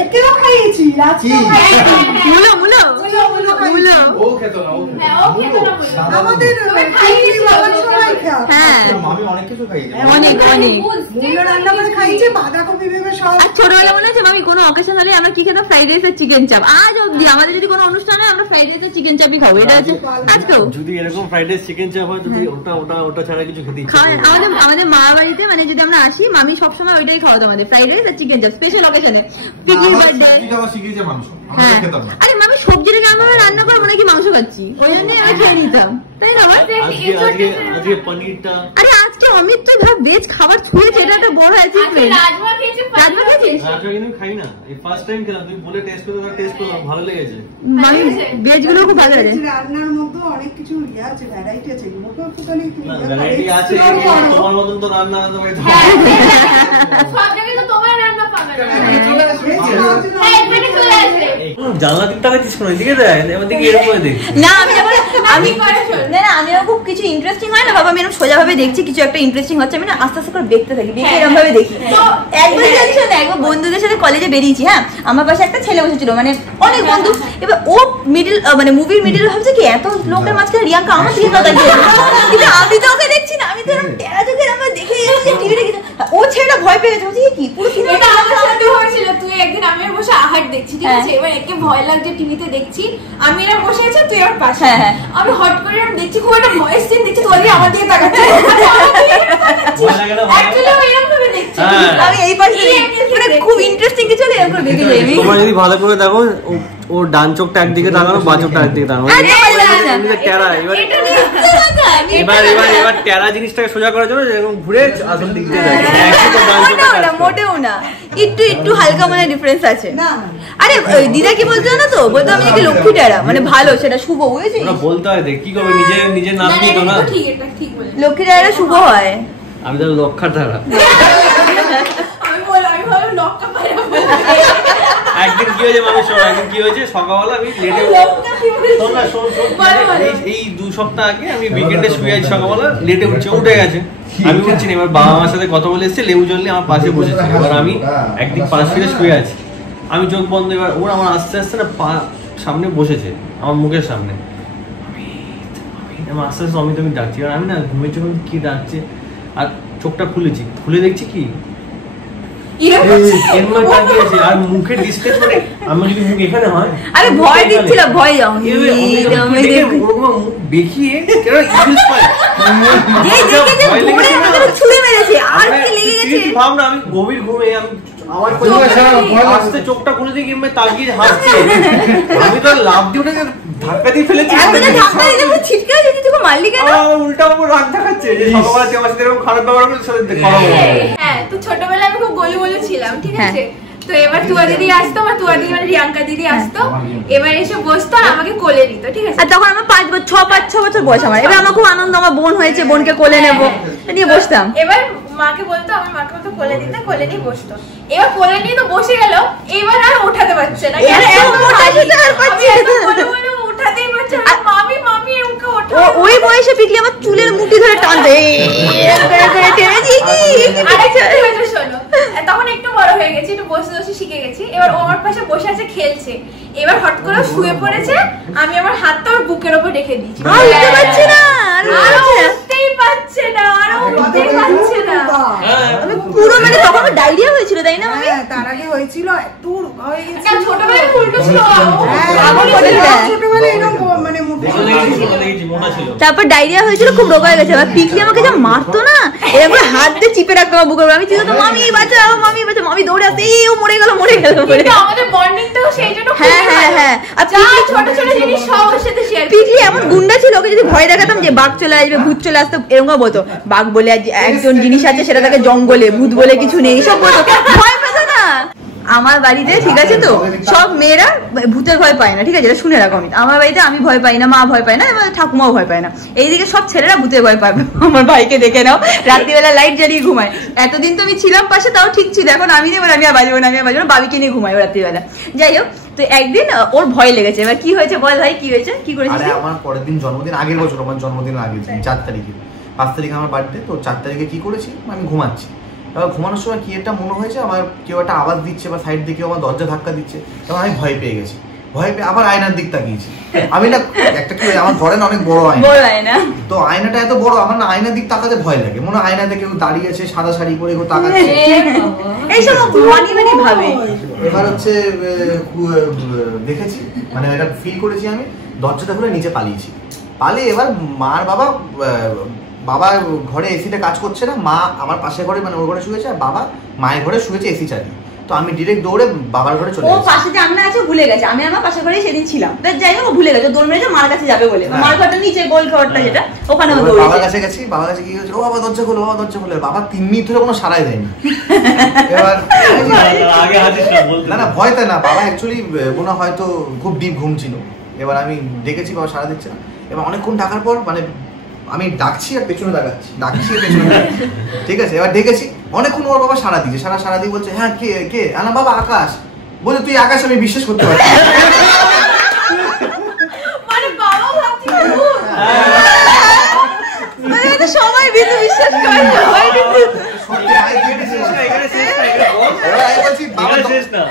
একেও খাইয়েছি, রাজকেও খাইয়েছি। মূলো মূলো মূলো ও খেত না, আমাদের সবাই খায়। হ্যাঁ আমি অনেক কিছু খাই, অনেক অনেক মূলো রান্না করে খাইছে, বাঁধাকপি ভেবে সব। আর ছোটবেলা মনে হচ্ছে মামি কোনো অকেশন হলে আমরা কি খেতাম? ফ্রাইড রাইস আর চিকেন চাপ। আজ অব্দি আমাদের যদি কোনো অনুষ্ঠান হয় আমরা ফ্রাইড রাইস আর চিকেন চাপই খাবো, এটা আছে আজকেও। যদি এরকম ফ্রাইড রাইস চিকেন চাপ হয়, যদি ওটা ছাড়া কিছু খেতে ইচ্ছা করে না। আমাদের মা বাড়িতে মানে যদি আমরা আসি, মামি সবসময় ওইটাই খাওয়াতো আমাদের, ফ্রাইড রাইস আর চিকেন চাপ, স্পেশাল অকেশনে, পিকনিক বার্থডে। হ্যাঁ আরে মামি সবজিটাকে আমরা রান্না করবো নাকি মাংস খাচ্ছি, ওই জন্য আমি খেয়ে নিতাম, তাই না? আজকে পনিরটা, আরে আজকে অমিত তো ধর ভেজ খাবার ছুঁয়েছে, এটা একটা বড় অ্যাচিভমেন্ট। রাজমা খেয়েছি, রাজমা খেয়েছিস? রাজমা কিন্তু খাই না, এই ফার্স্ট টাইম খেলাম, তুমি বলে টেস্ট করলাম, ভালো লেগেছে। মামি ভেজ গুলো খুব ভালো লাগে। রান্নার মধ্যে অনেক কিছু ইয়ে আছে, ভ্যারাইটি আছে, এগুলোকে একটুখানি ভ্যারাইটি আছে, তোমার মতন তো রান্না সব জায়গায় তো তোমার রান্না পাবে না। জানলা দিক তাকাচ্ছিস কোনো দিকে দেয়, এবার দিকে এরকম দেখ না আমি খুব কিছু ইন্টারেস্টিং হয় না বাবা, আমি এরকম সোজা ভাবে দেখছি কিছু একটা ইন্টারেস্টিং হচ্ছে, আমি না আস্তে আস্তে করে দেখতে থাকি, দেখে এরকম ভাবে দেখি। একবার জানিস না, একবার বন্ধুদের সাথে কলেজে বেরিয়েছি, হ্যাঁ আমার পাশে একটা ছেলে বসেছিল, মানে অনেক বন্ধু, এবার ও মিডিল মানে মুভির মিডিল ভাবছে কি এত লোকের মাঝখানে রিয়াঙ্কা আমার দিকে কথা দিয়ে, কিন্তু আমি তো ওকে দেখছি না, আমি তো এরকম টেরা চোখে আমরা দেখে যাচ্ছি টিভি দেখি, ও ছেলেটা ভয় পেয়ে গেছে, বলছি কি পুরো এটা আমার সাথে হয়েছিল। তুই একদিন আমি বসে আহার দেখছি, ঠিক আছে, এবার একে ভয় লাগছে, টিভিতে দেখছি, আমি এরা বসে আছে, তুই আমার পাশে, আমি হট করে দেখছি খুব একটা ভয়েস সিন দেখছি, তোর দিকে আমার দিকে তাকাচ্ছে, আমি এই পাশে মানে খুব ইন্টারেস্টিং কিছু এরকম করে দেখে যাই। তোমরা যদি ভালো করে দেখো, ও ডান চোখটা একদিকে তাকানো, বাঁ চোখটা একদিকে তাকানো, টেরা। এবার টেরা জিনিসটাকে সোজা করার জন্য এরকম ঘুরে আসল দিক দিয়ে মোটেও না, একটু হালকা মানে ডিফারেন্স আছে। আরে দিদা কি বলতো না, তো বলতো আমি নাকি লক্ষ্মী টেরা, মানে ভালো, সেটা শুভ, বুঝেছিস? বলতে হয়, দেখ কি করবে, নিজের নাম দিই তো না, লক্ষ্মী টেরা শুভ হয়। আমি তো লক্ষার ধারা। একদিন কি হয়েছে মানুষ, একদিন কি হয়েছে, সকালবেলা আমি লেটে, এই 2 সপ্তাহ আগে আমি উইকেন্ডে শুয়ে আছি, সকালবেলা লেটে উঠে গেছে, আমি উঠছি না, এবার বাবা মার সাথে কথা বলে এসেছে, লেবু জল নিয়ে আমার পাশে বসেছে, এবার আমি একদিন পাশ ফিরে শুয়ে আছি, আমি চোখ বন্ধ, এবার ওরা আমার আস্তে আস্তে না পা সামনে বসেছে, আমার মুখের সামনে, আমার আস্তে আস্তে অমিত আমি ডাকছি, এবার আমি না ঘুমের চোখ কি ডাকছে, আর চোখটা খুলে দেখছি কি আর মুখের ডিসটেন্স, মানে আমার যদি মুখ এখানে হয়, আরে ভয় দিচ্ছিল, ভয় যাও দেখিয়ে ছুঁড়ে মেরেছে, আর কি লেগে গেছে ভাব না, আমি গভীর ঘুমে, আমি আমার আস্তে চোখটা খুলে দিয়ে কিংবা তাকিয়ে হাসছে, আমি তো লাভ দিয়ে ওটাকে ধাক্কা দিয়ে ফেলেছি, ছিটকে আছে, তুই মারলি কেন? উল্টা আমার রাগ দেখাচ্ছে যে সকালবেলা তুই আমার সাথে এরকম খারাপ ব্যবহার করে হ্যাঁ, তো ছোটবেলায় আমি খুব গলি ছিলাম, ঠিক আছে, তো এবার তুয়া দিদি আসতো, আমার তুয়া দিদি মানে রিয়াঙ্কা দিদি আসতো, এবার এসে বসতো আর আমাকে কোলে নিত, ঠিক আছে, আর তখন আমার 5 বছর বয়স আমার, এবার আমার খুব আনন্দ, আমার বোন হয়েছে, বোনকে কোলে নেবো নিয়ে বসতাম। এবার মাকে বলতো, আমার মাকে বলতো কোলে দিতে, কোলে নিয়ে বসতো। এবার কোলে নিয়ে তো বসে গেল, এবার আর ওঠাতে পারছে না, উঠাতেই পারছে না। মামি মামি ওকে ওঠা। ওই বয়সে পিকলি আমার চুলের মুঠি ধরে টানতে, তখন একটু বড় হয়ে গেছি, একটু বসে বসে শিখে গেছি। এবার ও আমার পাশে বসে আছে, খেলছে। এবার হট করে শুয়ে পড়েছে, আমি আমার হাতটা ওর বুকের উপর রেখে দিয়েছি। পারছে না, উঠতেই পারছে না, আর উঠতেই পারছে না। আমি পুরো মানে তখন ডায়রিয়া হয়েছিল, তাই না? আমি তার আগে হয়েছিল একটু হয়ে গেছে, ছোটবেলায় উল্টো ছিল, ছোটবেলায় এরকম মানে তারপর ডায়রিয়া হয়েছিল, খুব রোগ হয়ে গেছে। এবার পিকলি আমাকে যা মারতো না, এরকম হাত দিয়ে চিপে রাখতো আমার বুকের উপর। আমি চিন্তা, মামি বাঁচাও, মামি বাঁচাও, মামি দৌড়ে আসতে, এই ও মরে গেল, মরে গেল। আমাদের বন্ডিংটাও সেই জন্য। হ্যাঁ হ্যাঁ হ্যাঁ। আর ছোট ছোট জিনিস সব ওর সাথে শেয়ার। পিকলি এমন গুন্ডা ছিল, ওকে যদি ভয় দেখাতাম যে বাঘ চলে আসবে, ভূত চলে আসতো, এরকম বলতো। বাঘ বলে একজন জিনিস আছে, সেটা থাকে জঙ্গলে, ভূত বলে কিছু নেই, এসব বলতো, ভয় পেত না। আমার বাড়িতে ঠিক আছে তো, সব মেয়েরা ভূতের ভয় পায় না, ঠিক আছে, এটা শুনে রাখো। আমি আমার বাড়িতে আমি ভয় পাই না, মা ভয় পায় না, ঠাকুমাও ভয় পায় না। এইদিকে সব ছেলেরা ভূতের ভয় পায়। আমার ভাইকে দেখে নাও, রাত্রিবেলা লাইট জ্বালিয়ে ঘুমায়। এতদিন তো আমি ছিলাম পাশে, তাও ঠিক ছিল। এখন আমি নেই, আমি আর বাজবো না, আমি আর বাজবো না, বাবিকে নিয়ে ঘুমাই রাত্রিবেলা। যাই হোক, তো একদিন ওর ভয় লেগেছে। এবার কি হয়েছে বল ভাই, কি হয়েছে, কি করেছিস? আমার পরের দিন জন্মদিন, আগের বছর আমার জন্মদিন আগে 4 তারিখে, 5 তারিখে আমার বার্থডে। তো 4 তারিখে কি করেছি, আমি ঘুমাচ্ছি। এবার ঘুমানোর সময় কি একটা মনে হয়েছে, আমার কেউ একটা আওয়াজ দিচ্ছে বা সাইড দিয়ে কেউ আমার দরজা ধাক্কা দিচ্ছে। তখন আমি ভয় পেয়ে গেছি। ভয় পেয়ে আবার আয়নার দিক তাকিয়েছি। আমি না একটা কি, আমার ঘরে না অনেক বড় আয়না, তো আয়নাটা এত বড়, আমার না আয়নার দিক তাকাতে ভয় লাগে। মনে হয় আয়নাতে কেউ দাঁড়িয়ে আছে, সাদা শাড়ি পরে কেউ তাকাচ্ছে। এবার হচ্ছে দেখেছি, মানে এটা ফিল করেছি, আমি দরজাটা খুলে নিচে পালিয়েছি। পালিয়ে এবার মার বাবা ঘরে এসিতে কাজ করছে না, মা আমার পাশে ঘরে, মানে ওর ঘরে শুয়েছে, আর বাবা মায়ের ঘরে শুয়েছে এসি চালিয়ে। তো আমি ডিরেক্ট দৌড়ে বাবার ঘরে চলে গেছি। ও পাশে জানলা আছে, ভুলে গেছে। আমি আমার পাশে ঘরে সেদিন ছিলাম, যাই হোক ভুলে গেছে, দৌড় মেরেছে মার কাছে যাবে বলে। মার ঘরটা নিচে, গোল ঘরটা যেটা, ওখানে বাবার কাছে গেছি। বাবার কাছে কি হয়েছে, ও বাবা দরজা খোলো, বাবা দরজা খোলো। বাবা 3 মিনিট ধরে কোনো সাড়াই দেয়নি। এবার না ভয় তাই না, বাবা অ্যাকচুয়ালি মনে হয়তো খুব ডিপ ঘুম ছিল। এবার আমি ডেকেছি, বাবা সাড়া দিচ্ছে না। এবার অনেকক্ষণ ডাকার পর মানে আমি ডাকছি আর পেছনে ডাকাচ্ছি, ডাকছি আর পেছনে ডাকাচ্ছি, ঠিক আছে। এবার ডেকেছি অনেকক্ষণ, ওর বাবা সাড়া দিচ্ছে, সাড়া দিয়ে বলছে, হ্যাঁ কে কে? না বাবা আকাশ। বলছে তুই আকাশ? আমি বিশ্বাস করতে পারছি। মানে বাবা ভাবছি সবাই বিন্দু বিশ্বাস করে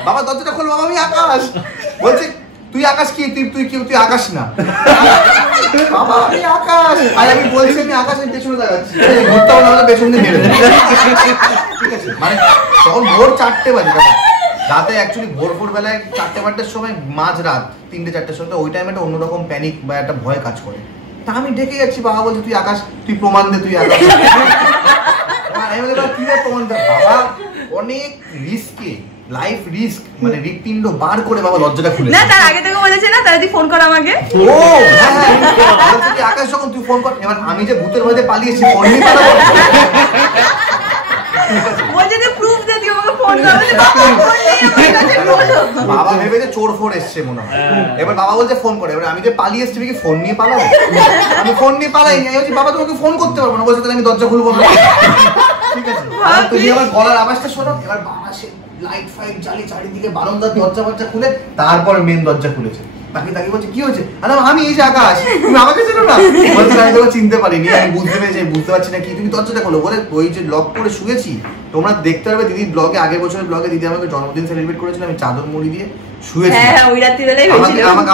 বাবা দরজাটা খোল, বাবা আমি আকাশ। বলছে তুই আকাশ কি? তুই আকাশ না বাবা, আমি আকাশ। আর আমি বলছি আমি আকাশ, আমি পেছনে দাঁড়াচ্ছি, ঘুরতেও না, পেছন দিয়ে মেরে দেবে, ঠিক আছে। মানে তখন ভোর 4টে বাজে, রাতে অ্যাকচুয়ালি ভোর বেলায় 4টে-5টের সময়, মাঝ রাত 3টে-4টের সময়, ওই টাইমে একটা অন্যরকম প্যানিক বা একটা ভয় কাজ করে। তা আমি ডেকে যাচ্ছি, বাবা বলছে তুই আকাশ, তুই প্রমাণ দে তুই আকাশ। আমি বলছি কিভাবে প্রমাণ দে? বাবা অনেক রিস্কে, লাইফ রিস্ক, মানে হৃৎপিণ্ড বার করে বাবা দরজাটা খুলে। না তার আগে থেকে বলেছে না, তাহলে তুই ফোন কর আমাকে। ও হ্যাঁ, বলছে কি আকাশ যখন তুই ফোন কর। এবার আমি যে ভূতের ভয়তে পালিয়েছি, ফোন নিয়ে পালাবো, বলছে যে প্রুফ দে, তুই আমাকে ফোন কর। বাবা ভেবে যে চোর ফোন এসছে মনে হয়। এবার বাবা বলছে ফোন করে। এবার আমি যে পালিয়ে এসছি, কি ফোন নিয়ে পালাবো? আমি ফোন নিয়ে পালাইনি। আমি বলছি বাবা তোমাকে ফোন করতে পারবো না। বলছে তাহলে আমি দরজা খুলবো না, ঠিক আছে। তুমি আমার গলার আওয়াজটা শোনো। এবার বাবা সে লাইট ফাইট জ্বালিয়ে চারিদিকে বারান্দার দরজা খুলে, তারপর মেন দরজা খুলেছে। তাকে বলছে কি হয়েছে? আমি এই যে আকাশ, তুমি আমাকে চেনো না? বলছে আমি তোমাকে চিনতে পারিনি, আমি বুঝতে পারছি না কি, তুমি দরজাটা খোলো। বলে ওই যে লক করে শুয়েছি, তোমরা দেখতে পারবে দিদি ব্লগে, আগের বছরের ব্লগে দিদি আমাকে জন্মদিন সেলিব্রেট করেছিল, আমি চাদর মুড়ি দিয়ে শুয়েছি।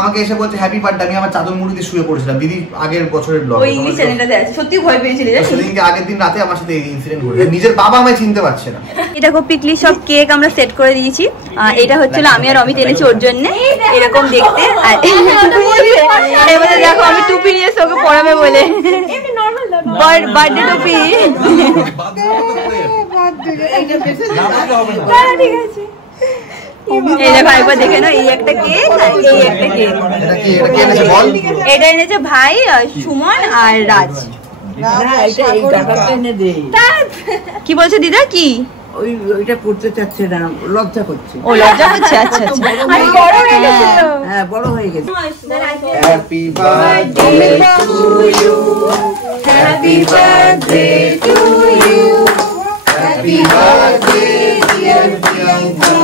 আমাকে এসে বলছে হ্যাপি বার্থডে, আমি আমার চাদর মুড়ি দিয়ে শুয়ে পড়েছিলাম দিদি আগের বছরের ব্লগে, ওই ইংলিশ চ্যানেলটাতে আছে। সত্যি ভয় পেয়েছিলি জানিস? সেদিনকে আগের দিন রাতে আমার সাথে এই ইনসিডেন্ট ঘটেছে। নিজের বাবা আমায় চিনতে পারছে না। এটা খুব পিকলি সব কেক আমরা সেট করে দিয়েছি। এটা হচ্ছিল আমি আর অমিত এনেছি ওর জন্য, এরকম দেখতে। আর এবারে দেখো আমি টুপি নিয়ে ওকে পড়াবে বলে, বার্থডে টুপি। ঠিক আছে, এই দেখো একবার দেখে নাও, এই একটা কেক আর এই একটা কেক। এটা এনেছে ভাই সুমন আর রাজ। কি বলছে দিদা? কি ওইটা পড়তে চাচ্ছে না, লজ্জা করছে। ও লজ্জা করছে, আচ্ছা আচ্ছা। বড় হয়ে গেছে তো। হ্যাঁ বড় হয়ে গেছে। Happy birthday to you, happy birthday to you, Happy birthday dear Priyanka,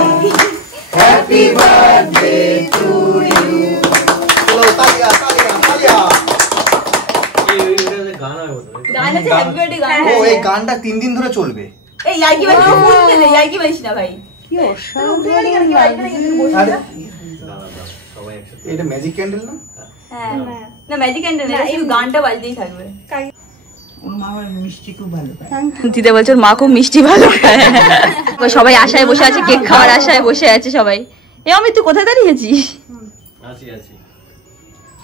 happy birthday to you. চলো তালিয়া তালিয়া তালিয়া। গান আছে হ্যাপি বার্থডে গান। ও এই গানটা 3 দিন ধরে চলবে। এই ইয়ার্কি বাজি ফুল দিলে ইয়ার্কি বাজিস না ভাই। কি অসাধারণ। এটা ম্যাজিক ক্যান্ডেল না? হ্যাঁ না ম্যাজিক ক্যান্ডেল না, শুধু গানটা বাজতেই থাকবে। ওর মা আমার মিষ্টি খুব ভালো খায়। দিদা বলছে ওর মা খুব মিষ্টি ভালো খায়। সবাই আশায় বসে আছে, কেক খাওয়ার আশায় বসে আছে সবাই। এই আমি তুই কোথায় দাঁড়িয়েছিস? আছি আছি।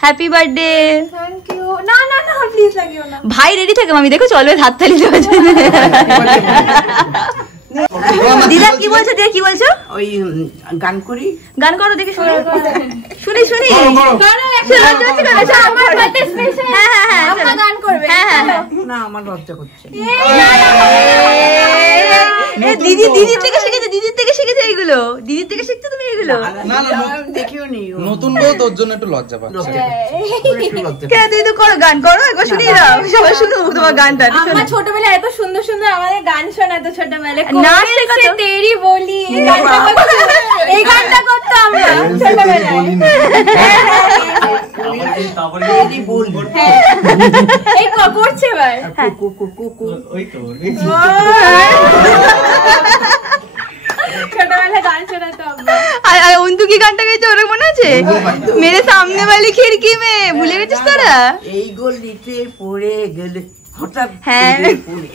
Happy birthday. Thank you. না না না প্লিজ লাগিও না। ভাই রেডি থাকে মামি, দেখো চলবে হাততালি দেওয়ার জন্য। দিদা কি বলছো? দিদা কি বলছো? ওই গান করি, গান করো দেখি শুনি শুনি শুনি। আমার বার্থডে স্পেশাল। হ্যাঁ হ্যাঁ হ্যাঁ আমরা গান করবে। হ্যাঁ হ্যাঁ না আমার লজ্জা করছে। দিদির থেকে শিখেছে, দিদির থেকে শিখেছে এইগুলো, দিদির থেকে শিখছো তুমি এগুলো? না না দেখিও নি নতুন বউ তোর জন্য একটু লজ্জা পাচ্ছে। কেন তুই তো করো, গান করো একবার শুনিয়ে দাও, সবাই শুনুক তোমার গানটা। আমরা ছোটবেলায় এত সুন্দর সুন্দর আমাদের গান শোনাতো ছোটবেলায়। নাচ শেখাতো? তেরি বলি এই গানটা করতাম আমরা ছোটবেলায়। এই করছে এবার ছোটবেলায় গান শোনাতো আমরা। আর অন্তু কি গানটা গেছে ওর মনে আছে? মেরে সামনে वाली खिड़की में, ভুলে গেছিস তোরা? এই গলিতে পড়ে গেলে হঠাৎ হ্যাঁ পড়ে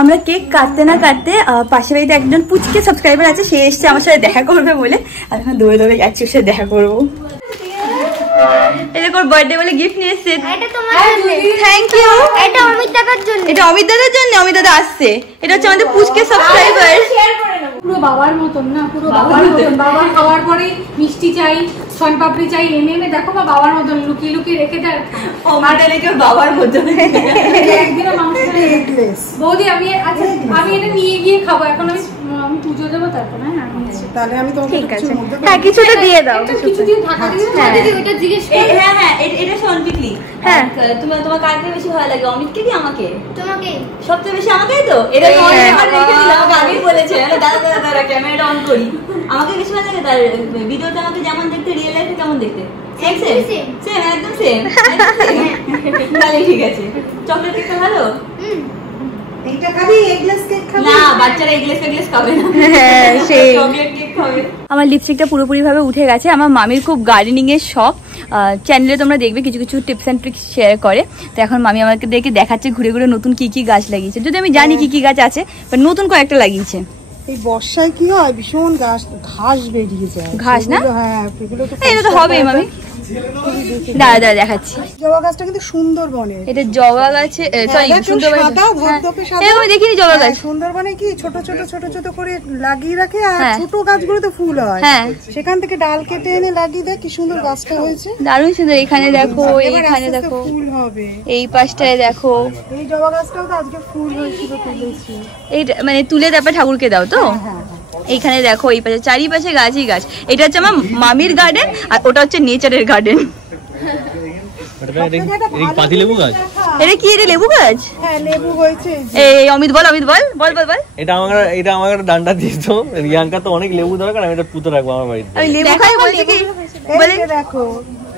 আমরা কেক কাটতে না কাটতে পাশের বাড়িতে একজন পুচকে সাবস্ক্রাইবার আছে, সে এসছে আমার সাথে দেখা করবে বলে, আর এখন দৌড়ে দৌড়ে যাচ্ছি ওর সাথে দেখা করবো। এটা ওর বার্থডে বলে গিফট নিয়ে এসছে। এটা তোমার থ্যাংক ইউ। এটা অমিত দাদার জন্য। এটা অমিত দাদার জন্য, অমিত দাদা আসছে। এটা হচ্ছে আমাদের পুচকে সাবস্ক্রাইবার। শেয়ার করে নেব। পুরো বাবার মতন না, পুরো বাবার মতন। বাবার খাওয়ার পরে মিষ্টি চাই, সন পাপড়ি চাই, এনে দেখো বা বাবার মতন লুকিয়ে লুকিয়ে রেখে দেয়। আমাদের লেগে বাবার মতন। একদিনে মাংস বৌদি আমি আচ্ছা আমি এটা নিয়ে গিয়ে খাবো। এখন আমি পুজো দেবো তারপর। হ্যাঁ তাহলে আমি তোমাকে ঠিক আছে, হ্যাঁ কিছুটা দিয়ে দাও। কিছু দিয়ে ঢাকা দিয়ে দাও। দিদি ওটা জিজ্ঞেস হ্যাঁ হ্যাঁ এটা শোন পিকলি। হ্যাঁ তোমার কাকে বেশি ভালো লাগে, অমিতকে কি আমাকে? তোমাকে সবচেয়ে বেশি আমাকেই তো। এটা তোমার ব্যাপার রেখে দিলাম, আমাকে আগেই বলেছে। দাদা দাদা দাদা ক্যামেরাটা অন করি। আমাকে বেশি ভালো লাগে তার ভিডিওতে আমাকে যেমন দেখতে, রিয়েল লাইফে কেমন দেখতে? সেম সেম সেম একদম সেম। তাহলে ঠিক আছে। চকলেট কেকটা ভালো? এইটা খাবি? এগলেস কেক খাবি? না বাচ্চারা এগলেস খাবে না। হ্যাঁ সেই চকলেট কেক খাবে। আমার লিপস্টিকটা পুরোপুরি ভাবে উঠে গেছে। আমার মামির খুব গার্ডেনিং এর শখ, চ্যানেলে তোমরা দেখবে কিছু কিছু টিপস এন্ড ট্রিক্স শেয়ার করে। তো এখন মামি আমাকে দেখে দেখাচ্ছে ঘুরে ঘুরে নতুন কি কি গাছ লাগিয়েছে, যদি আমি জানি কি কি গাছ আছে, বাট নতুন কয়েকটা লাগিয়েছে। এই বর্ষায় কি হয়, ভীষণ ঘাস বেরিয়ে যায়। ঘাস না? হ্যাঁ এগুলো তো এটা তো হবেই মামি। দাঁড়া দাঁড়া দেখাচ্ছি। জবা গাছটা কিন্তু সুন্দরবনে। এটা জবা গাছে, সরি সুন্দরবনে। আমি দেখিনি জবা গাছ। সুন্দরবনে কি ছোট ছোট ছোট ছোট করে লাগিয়ে রাখে, আর ছোট গাছগুলোতে ফুল হয়। সেখান থেকে ডাল কেটে এনে লাগিয়ে দেয়, কি সুন্দর গাছটা হয়েছে, দারুণ সুন্দর। এখানে দেখো, এইখানে দেখো, ফুল হবে। এই পাশটায় দেখো, এই জবা গাছটাও তো আজকে ফুল হয়েছিল, তুলেছি। এই মানে তুলে তারপর ঠাকুরকে দাও তো। এইখানে দেখো, এই পাশে চারিপাশে গাছই গাছ। এটা হচ্ছে আমার মামির গার্ডেন, আর ওটা হচ্ছে নেচারের গার্ডেন। পাতি লেবু গাছ। এটা কি? এটা লেবু গাছ? হ্যাঁ লেবু হয়েছে। এই অমিত বল, অমিত বল বল বল বল। এটা আমার ডান্ডা দিয়েছো। রিয়াঙ্কা তো অনেক লেবু দরকার, আমি এটা পুঁতে রাখবো আমার বাড়িতে। আমি লেবু খাই বলছি কি? বলে দেখো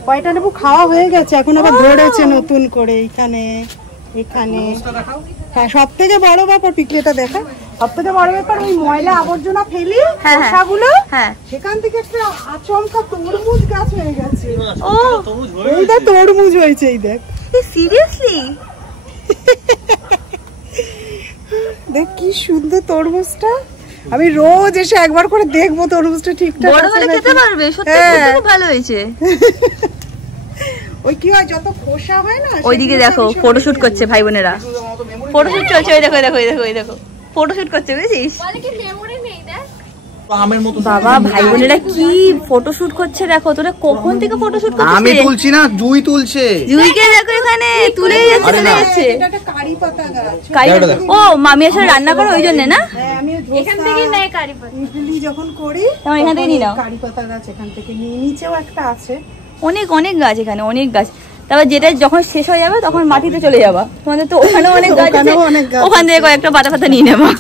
কয়টা লেবু খাওয়া হয়ে গেছে, এখন আবার ধরেছে নতুন করে। এইখানে এখানে হ্যাঁ সব থেকে বড় ব্যাপার পিকলেটা দেখা, সব থেকে বড় ব্যাপার ওই ময়লা আবর্জনা ফেলি খোসাগুলো, সেখান থেকে একটা আচমকা তরমুজ গাছ হয়ে গেছে। ও এইটা তরমুজ হয়েছে, এই দেখ। সিরিয়াসলি দেখ কি সুন্দর তরমুজটা। আমি রোজ এসে একবার করে দেখবো তরমুজটা ঠিকঠাক বড় হলে খেতে পারবে। সত্যি খুব ভালো হয়েছে। ওই কি হয় যত খোসা হয় না, ওইদিকে দেখো ফটোশুট করছে ভাই বোনেরা, ফটোশুট চলছে। ওই দেখো দেখো দেখো, ওই দেখো ফটোশুট করছে, বুঝেছিস? বাবা ভাই বোনেরা কি ফটোশুট করছে দেখো। তোরা কখন থেকে ফটোশুট করছিস? আমি তুলছি না, জুই তুলছে। জুইকে দেখো এখানে তুলে যাচ্ছে, চলে যাচ্ছে। এটা একটা কারি পাতা গাছ। কারি? ও মামি আসলে রান্না করো ওই জন্য না? আমি এখান থেকে নেয় কারি পাতা। ইডলি যখন করি তখন এখান থেকে নিয়ে নাও। কারি পাতা গাছ এখান থেকে নিয়ে, নিচেও একটা আছে। অনেক অনেক গাছ এখানে, অনেক গাছ। তারপর যেটা যখন শেষ হয়ে যাবে তখন মাটিতে চলে যাবা। তোমাদের তো ওখানেও অনেক গাছ আছে, ওখান থেকে কয়েকটা পাতা ফাতা নিয়ে নেবা।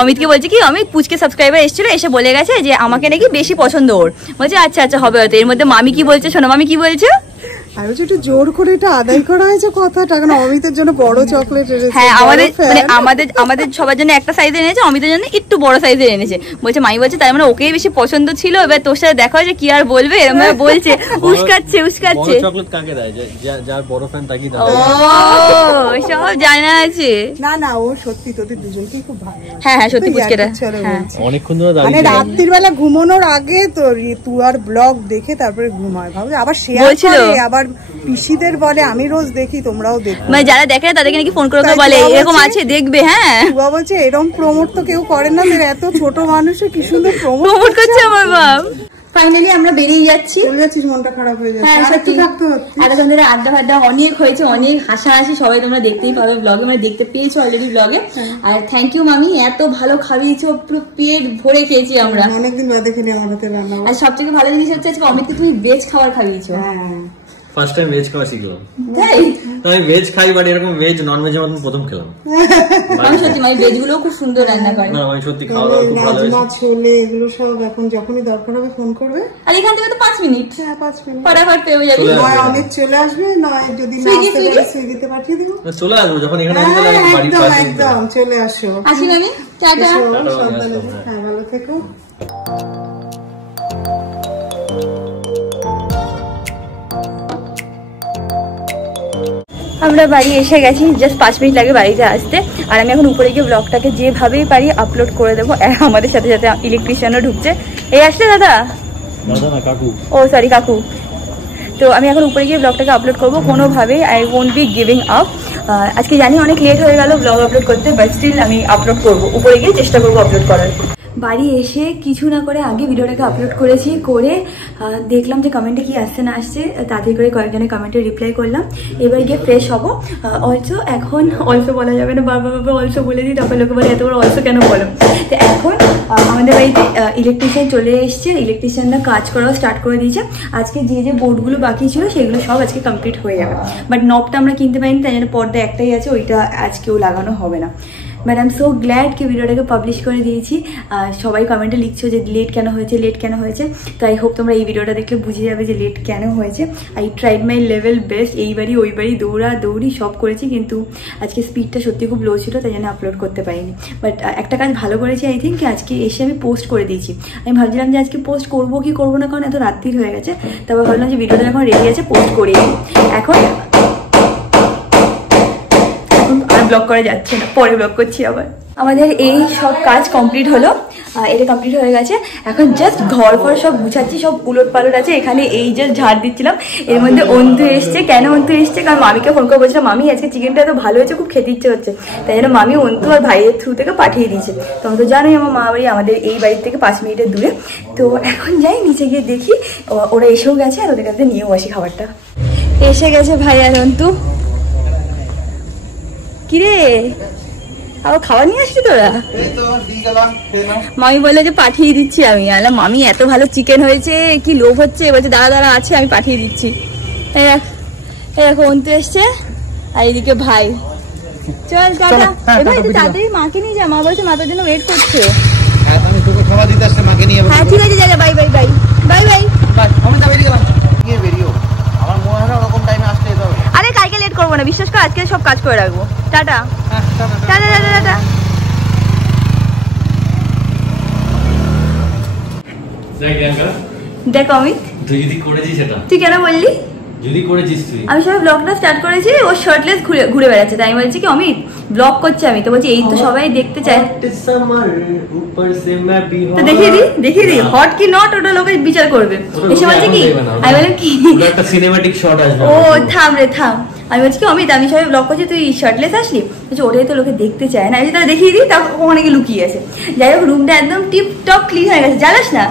অমিতকে বলছে কি, অমিত পুচকে সাবস্ক্রাইবার এসেছিল, এসে বলে গেছে যে আমাকে নাকি বেশি পছন্দ ওর। বলছে আচ্ছা আচ্ছা হবে হয়তো। এর মধ্যে মামি কি বলছে শোনো, মামি কি বলছে? আর হচ্ছে একটু জোর করে এটা আদায় করা হয়েছে কথাটা, কারণ অমিতের জন্য বড় চকলেট এনেছে। হ্যাঁ আমাদের সবার জন্য একটা সাইজের এনেছে, অমিতের জন্য একটু বড় সাইজের এনেছে। বলছে মাই বলছে তার মানে ওকেই বেশি পছন্দ ছিল, এবার তোর সাথে দেখা হয়েছে কি আর বলবে, এরকম বলছে। উস্কাচ্ছে চকলেট কাকে দেয়? যার বড় ফ্যান তাকেই দেয়। ও সব জানা আছে। না ও সত্যি তোদের দুজনকেই খুব ভালো। হ্যাঁ সত্যি পুচকেটা অনেকক্ষণ ধরে মানে রাত্রির বেলা ঘুমানোর আগে তো তুই আর ব্লগ দেখে তারপরে ঘুমায়, ভাবছি আবার শেয়ার করে, আবার পিসিদের বলে আমি রোজ দেখি তোমরাও দেখো, মানে যারা দেখে তাদেরকে নাকি ফোন করে বলে এরকম আছে দেখবে। হ্যাঁ তুয়া বলছে এরকম প্রমোট তো কেউ করে না, এত ছোট মানুষে কি সুন্দর প্রমোট করছে আমার বাপ। ফাইনালি আমরা বেরিয়ে যাচ্ছি। মনটা খারাপ হয়ে যাচ্ছে। হ্যাঁ সত্যি এতক্ষণ ধরে আড্ডা ফাড্ডা অনেক হয়েছে, অনেক হাসাহাসি সবাই তোমরা দেখতেই পাবে ব্লগে, মানে দেখতে পেয়েছো অলরেডি ব্লগে। আর থ্যাংক ইউ মামি, এত ভালো খাইয়েছো, পুরো পেট ভরে খেয়েছি আমরা। অনেকদিন বাদে খেলে আমার হাতে রান্না। আর সবথেকে ভালো জিনিস হচ্ছে আজকে অমিতকে তুমি ভেজ খাবার খাইয়েছো। ফার্স্ট টাইম ভেজ খাওয়া শিখলাম। আমি ভেজ খাই, বাট এরকম ভেজ নন ভেজের মতন প্রথম খেলাম। আমি সত্যি মানে ভেজ গুলো খুব সুন্দর রান্না করে। না আমি সত্যি খাওয়া দাওয়া খুব ভালো হয়েছে। ছোলে এগুলো সব এখন যখনই দরকার হবে ফোন করবে। আর এখান থেকে তো 5 মিনিট। হ্যাঁ 5 মিনিট ফটাফট পেয়ে যাবি। নয় অনেক চলে আসবে, নয় যদি না আসতে পারে সুইগিতে পাঠিয়ে দিব। চলে আসবো যখন এখানে আসবে তাহলে বাড়ি পাশে একদম চলে আসো। আসি আমি টাটা। হ্যাঁ ভালো থেকো। আমরা বাড়ি এসে গেছি, জাস্ট 5 মিনিট লাগে বাড়িতে আসতে। আর আমি এখন উপরে গিয়ে ব্লগটাকে যেভাবেই পারি আপলোড করে দেবো। আমাদের সাথে সাথে ইলেকট্রিশিয়ানও ঢুকছে। এই আসলে দাদা না কাকু, ও সরি কাকু। তো আমি এখন উপরে গিয়ে ব্লগটাকে আপলোড করবো কোনোভাবেই, I won't be giving up. আজকে জানি অনেক লেট হয়ে গেল ব্লগ আপলোড করতে, বাট স্টিল আমি আপলোড করবো, উপরে গিয়ে চেষ্টা করবো আপলোড করার। বাড়ি এসে কিছু না করে আগে ভিডিওটাকে আপলোড করেছি, করে দেখলাম যে কমেন্টে কি আসছে না আসছে, তাড়াতাড়ি করে কয়েকজনের কমেন্টে রিপ্লাই করলাম। এবার গিয়ে ফ্রেশ হবো। অলসো এখন অলসো বলা যাবে না, বারবার অলসো বলে দিই, তখন লোকে বলে এত বড় অলসো কেন বলো। তো এখন আমাদের বাড়িতে ইলেকট্রিশিয়ান চলে এসছে, ইলেকট্রিশিয়ানরা কাজ করাও স্টার্ট করে দিয়েছে। আজকে যে বোর্ডগুলো বাকি ছিল সেগুলো সব আজকে কমপ্লিট হয়ে যাবে, বাট নবটা আমরা কিনতে পারিনি, তাই জন্য পর্দা একটাই আছে, ওইটা আজকেও লাগানো হবে না। But I am so glad কি ভিডিওটাকে পাবলিশ করে দিয়েছি। সবাই কমেন্টে লিখছো যে লেট কেন হয়েছে, তো আই হোপ তোমরা এই ভিডিওটা দেখে বুঝে যাবে যে লেট কেন হয়েছে। I tried my level best, এইবারই ওইবারই দৌড়ি সব করেছি, কিন্তু আজকে স্পিডটা সত্যি খুব লো ছিল, তাই জন্য আপলোড করতে পারিনি। বাট একটা কাজ ভালো করেছি আই থিঙ্ক, আজকে এসে আমি পোস্ট করে দিয়েছি। আমি ভাবছিলাম যে আজকে পোস্ট করবো কি করবো না, কারণ এত রাত্রির হয়ে গেছে। তারপর ভাবলাম যে ভিডিওটা যখন রেডি আছে পোস্ট করেই এখন আর ব্লগ করা যাচ্ছে না, পরে ব্লগ করছি আবার। আমাদের এই সব কাজ কমপ্লিট হলো, এটা কমপ্লিট হয়ে গেছে। এখন জাস্ট ঘর সব গুছাচ্ছি, সব উলট পালট আছে। এখানে এই জাস্ট ঝাড় দিচ্ছিলাম, এর মধ্যে অন্তু এসছে। কেন অন্তু এসছে? কারণ মামিকে ফোন করে বলছিলাম মামি আজকে চিকেনটা এত ভালো হয়েছে, খুব খেতে ইচ্ছে হচ্ছে, তাই জন্য মামি অন্তু আর ভাইয়ের থ্রু থেকে পাঠিয়ে দিয়েছে। তোমরা তো জানোই আমার মা বাড়ি আমাদের এই বাড়ির থেকে 5 মিনিটের দূরে। তো এখন যাই নিচে গিয়ে দেখি ওরা এসেও গেছে, আর ওদের কাছে নিয়েও আসি খাবারটা। এসে গেছে ভাই আর অন্তু। কিরে আবার খাবার নিয়ে আসলি তোরা? মামি বললো যে পাঠিয়ে দিচ্ছি। আমি আলাম মামি এত ভালো চিকেন হয়েছে, কি লোভ হচ্ছে। বলছে দাঁড়া আছে, আমি পাঠিয়ে দিচ্ছি। এই দেখো অন্তু এসছে, আর এইদিকে ভাই। চল টাটা। এবার তাড়াতাড়ি মাকে নিয়ে যা, মা বলছে মা তোর জন্য ওয়েট করছে। হ্যাঁ ঠিক আছে, যা bye bye bye bye bye. আরে কালকে লেট করবো না, বিশ্বাস কর আজকে সব কাজ করে রাখবো। Tata tata tata tata. দেখ অমিত, তুই কেন বললি? আমি সবাই ব্লগটা স্টার্ট করেছি, ও শার্টলেস ঘুরে বেড়াচ্ছে, তাই আমি বলছি কি অমিত ব্লগ করছে, আমি তো বলছি এই তো সবাই দেখতে চায়, তো দেখিয়ে দি হট কি নট ওটা লোকে বিচার করবে। এসে বলছে কি, আমি বললাম কি সিনেম্যাটিক শট আসবে। ও থাম রে থাম। আমি বলছি কি অমিত আমি সবাই ব্লগ করছি, তুই শার্টলেস আসলি? বলছি ওটাই তো লোকে দেখতে চায় না। তারা দেখিয়ে দিই, তারপর ওখানে গিয়ে লুকিয়ে আছে। যাই হোক রুমটা একদম টিপ টপ ক্লিন হয়ে গেছে, জানাস না?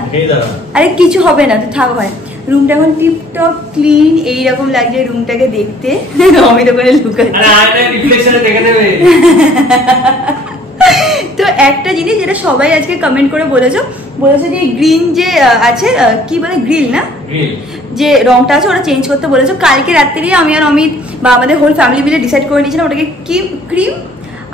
আরে কিছু হবে না, তুই থাক হয়। রুমটা এখন টিপ টপ ক্লিন, এইরকম লাগছে রুমটাকে দেখতে। অমিত ওখানে তো একটা জিনিস যেটা সবাই আজকে কমেন্ট করে বলেছো যে গ্রিন যে আছে কি বলে গ্রিল না, যে রংটা আছে ওটা চেঞ্জ করতে বলেছো। কালকে রাত্রেই আমি আর অমিত বা আমাদের হোল ফ্যামিলি মিলে ডিসাইড করে নিয়েছিলাম ওটাকে ক্রিম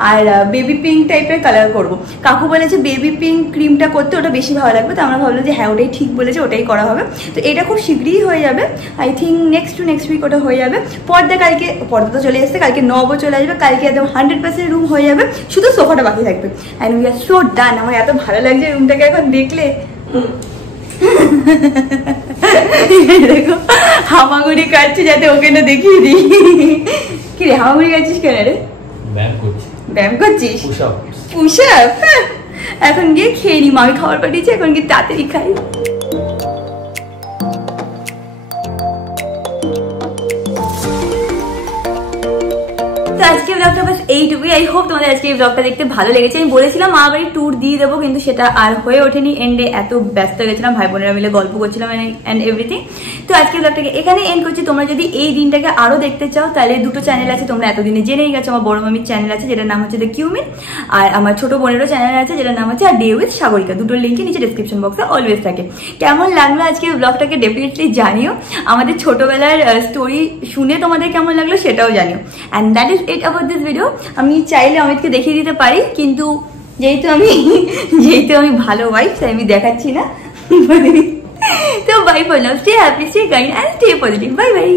আর বেবি পিঙ্ক টাইপের কালার করব। কাকু বলেছে বেবি পিঙ্ক ক্রিমটা করতে ওটা বেশি ভালো লাগবে, তো আমরা ভাবলাম যে হ্যাঁ ওটাই ঠিক বলেছে, ওটাই করা হবে। তো এটা খুব শীঘ্রই হয়ে যাবে, আই থিঙ্ক নেক্সট উইক ওটা হয়ে যাবে। পর্দা তো চলে এসেছে, কালকে নবও চলে আসবে, কালকে একদম 100% রুম হয়ে যাবে, শুধু সোফাটা বাকি থাকবে। অ্যান্ড উই আর সো ডান। আমার এত ভালো লাগছে রুমটাকে এখন দেখলে। দেখো হামাগুড়ি কাটছে যাতে ওকে না দেখিয়ে দিই। কি রে হামাগুড়ি কাটছিস কেন রে? ব্যায়াম করছিস? Push up. এখন গিয়ে খেয়ে নি, মামি খাবার পাঠিয়েছে, এখন গিয়ে তাড়াতাড়ি খাই। তো আজকে ব্লগটা বাস এইটুকুই। আই হোপ তোমাদের আজকে এই ব্লগটা দেখতে ভালো লেগেছে। আমি বলেছিলাম মা বাড়ি ট্যুর দিয়ে দেবো, কিন্তু সেটা আর হয়ে ওঠেনি। এন্ডে এত ব্যস্ত হয়ে গেছিলাম, ভাই বোনেরা মিলে গল্প করছিলাম অ্যান্ড এভরিথিং। তো আজকে ব্লগটাকে এখানে এন্ড করছি। তোমরা যদি এই দিনটাকে আরো দেখতে চাও তাহলে দুটো চ্যানেল আছে, তোমরা এতদিনে জেনেই গেছো। আমার বড় মামির চ্যানেল আছে যেটার নাম হচ্ছে দ্য কিউমিন, আর আমার ছোট বোনেরও চ্যানেল আছে যেটার নাম হচ্ছে আর ডে উইথ সাগরিকা। দুটোর লিঙ্কে নিচে ডিসক্রিপশন বক্সে অলওয়েজ থাকে। কেমন লাগলো আজকে ব্লগটাকে ডেফিনেটলি জানিও। আমাদের ছোটবেলার স্টোরি শুনে তোমাদের কেমন লাগলো সেটাও জানিও। And that is it about this video. আমি চাইলে অমিতকে দেখিয়ে দিতে পারি, কিন্তু যেহেতু আমি ভালো ওয়াইফ তাই আমি দেখাচ্ছি না। তো bye for now, stay happy, stay kind and stay positive. Bye by.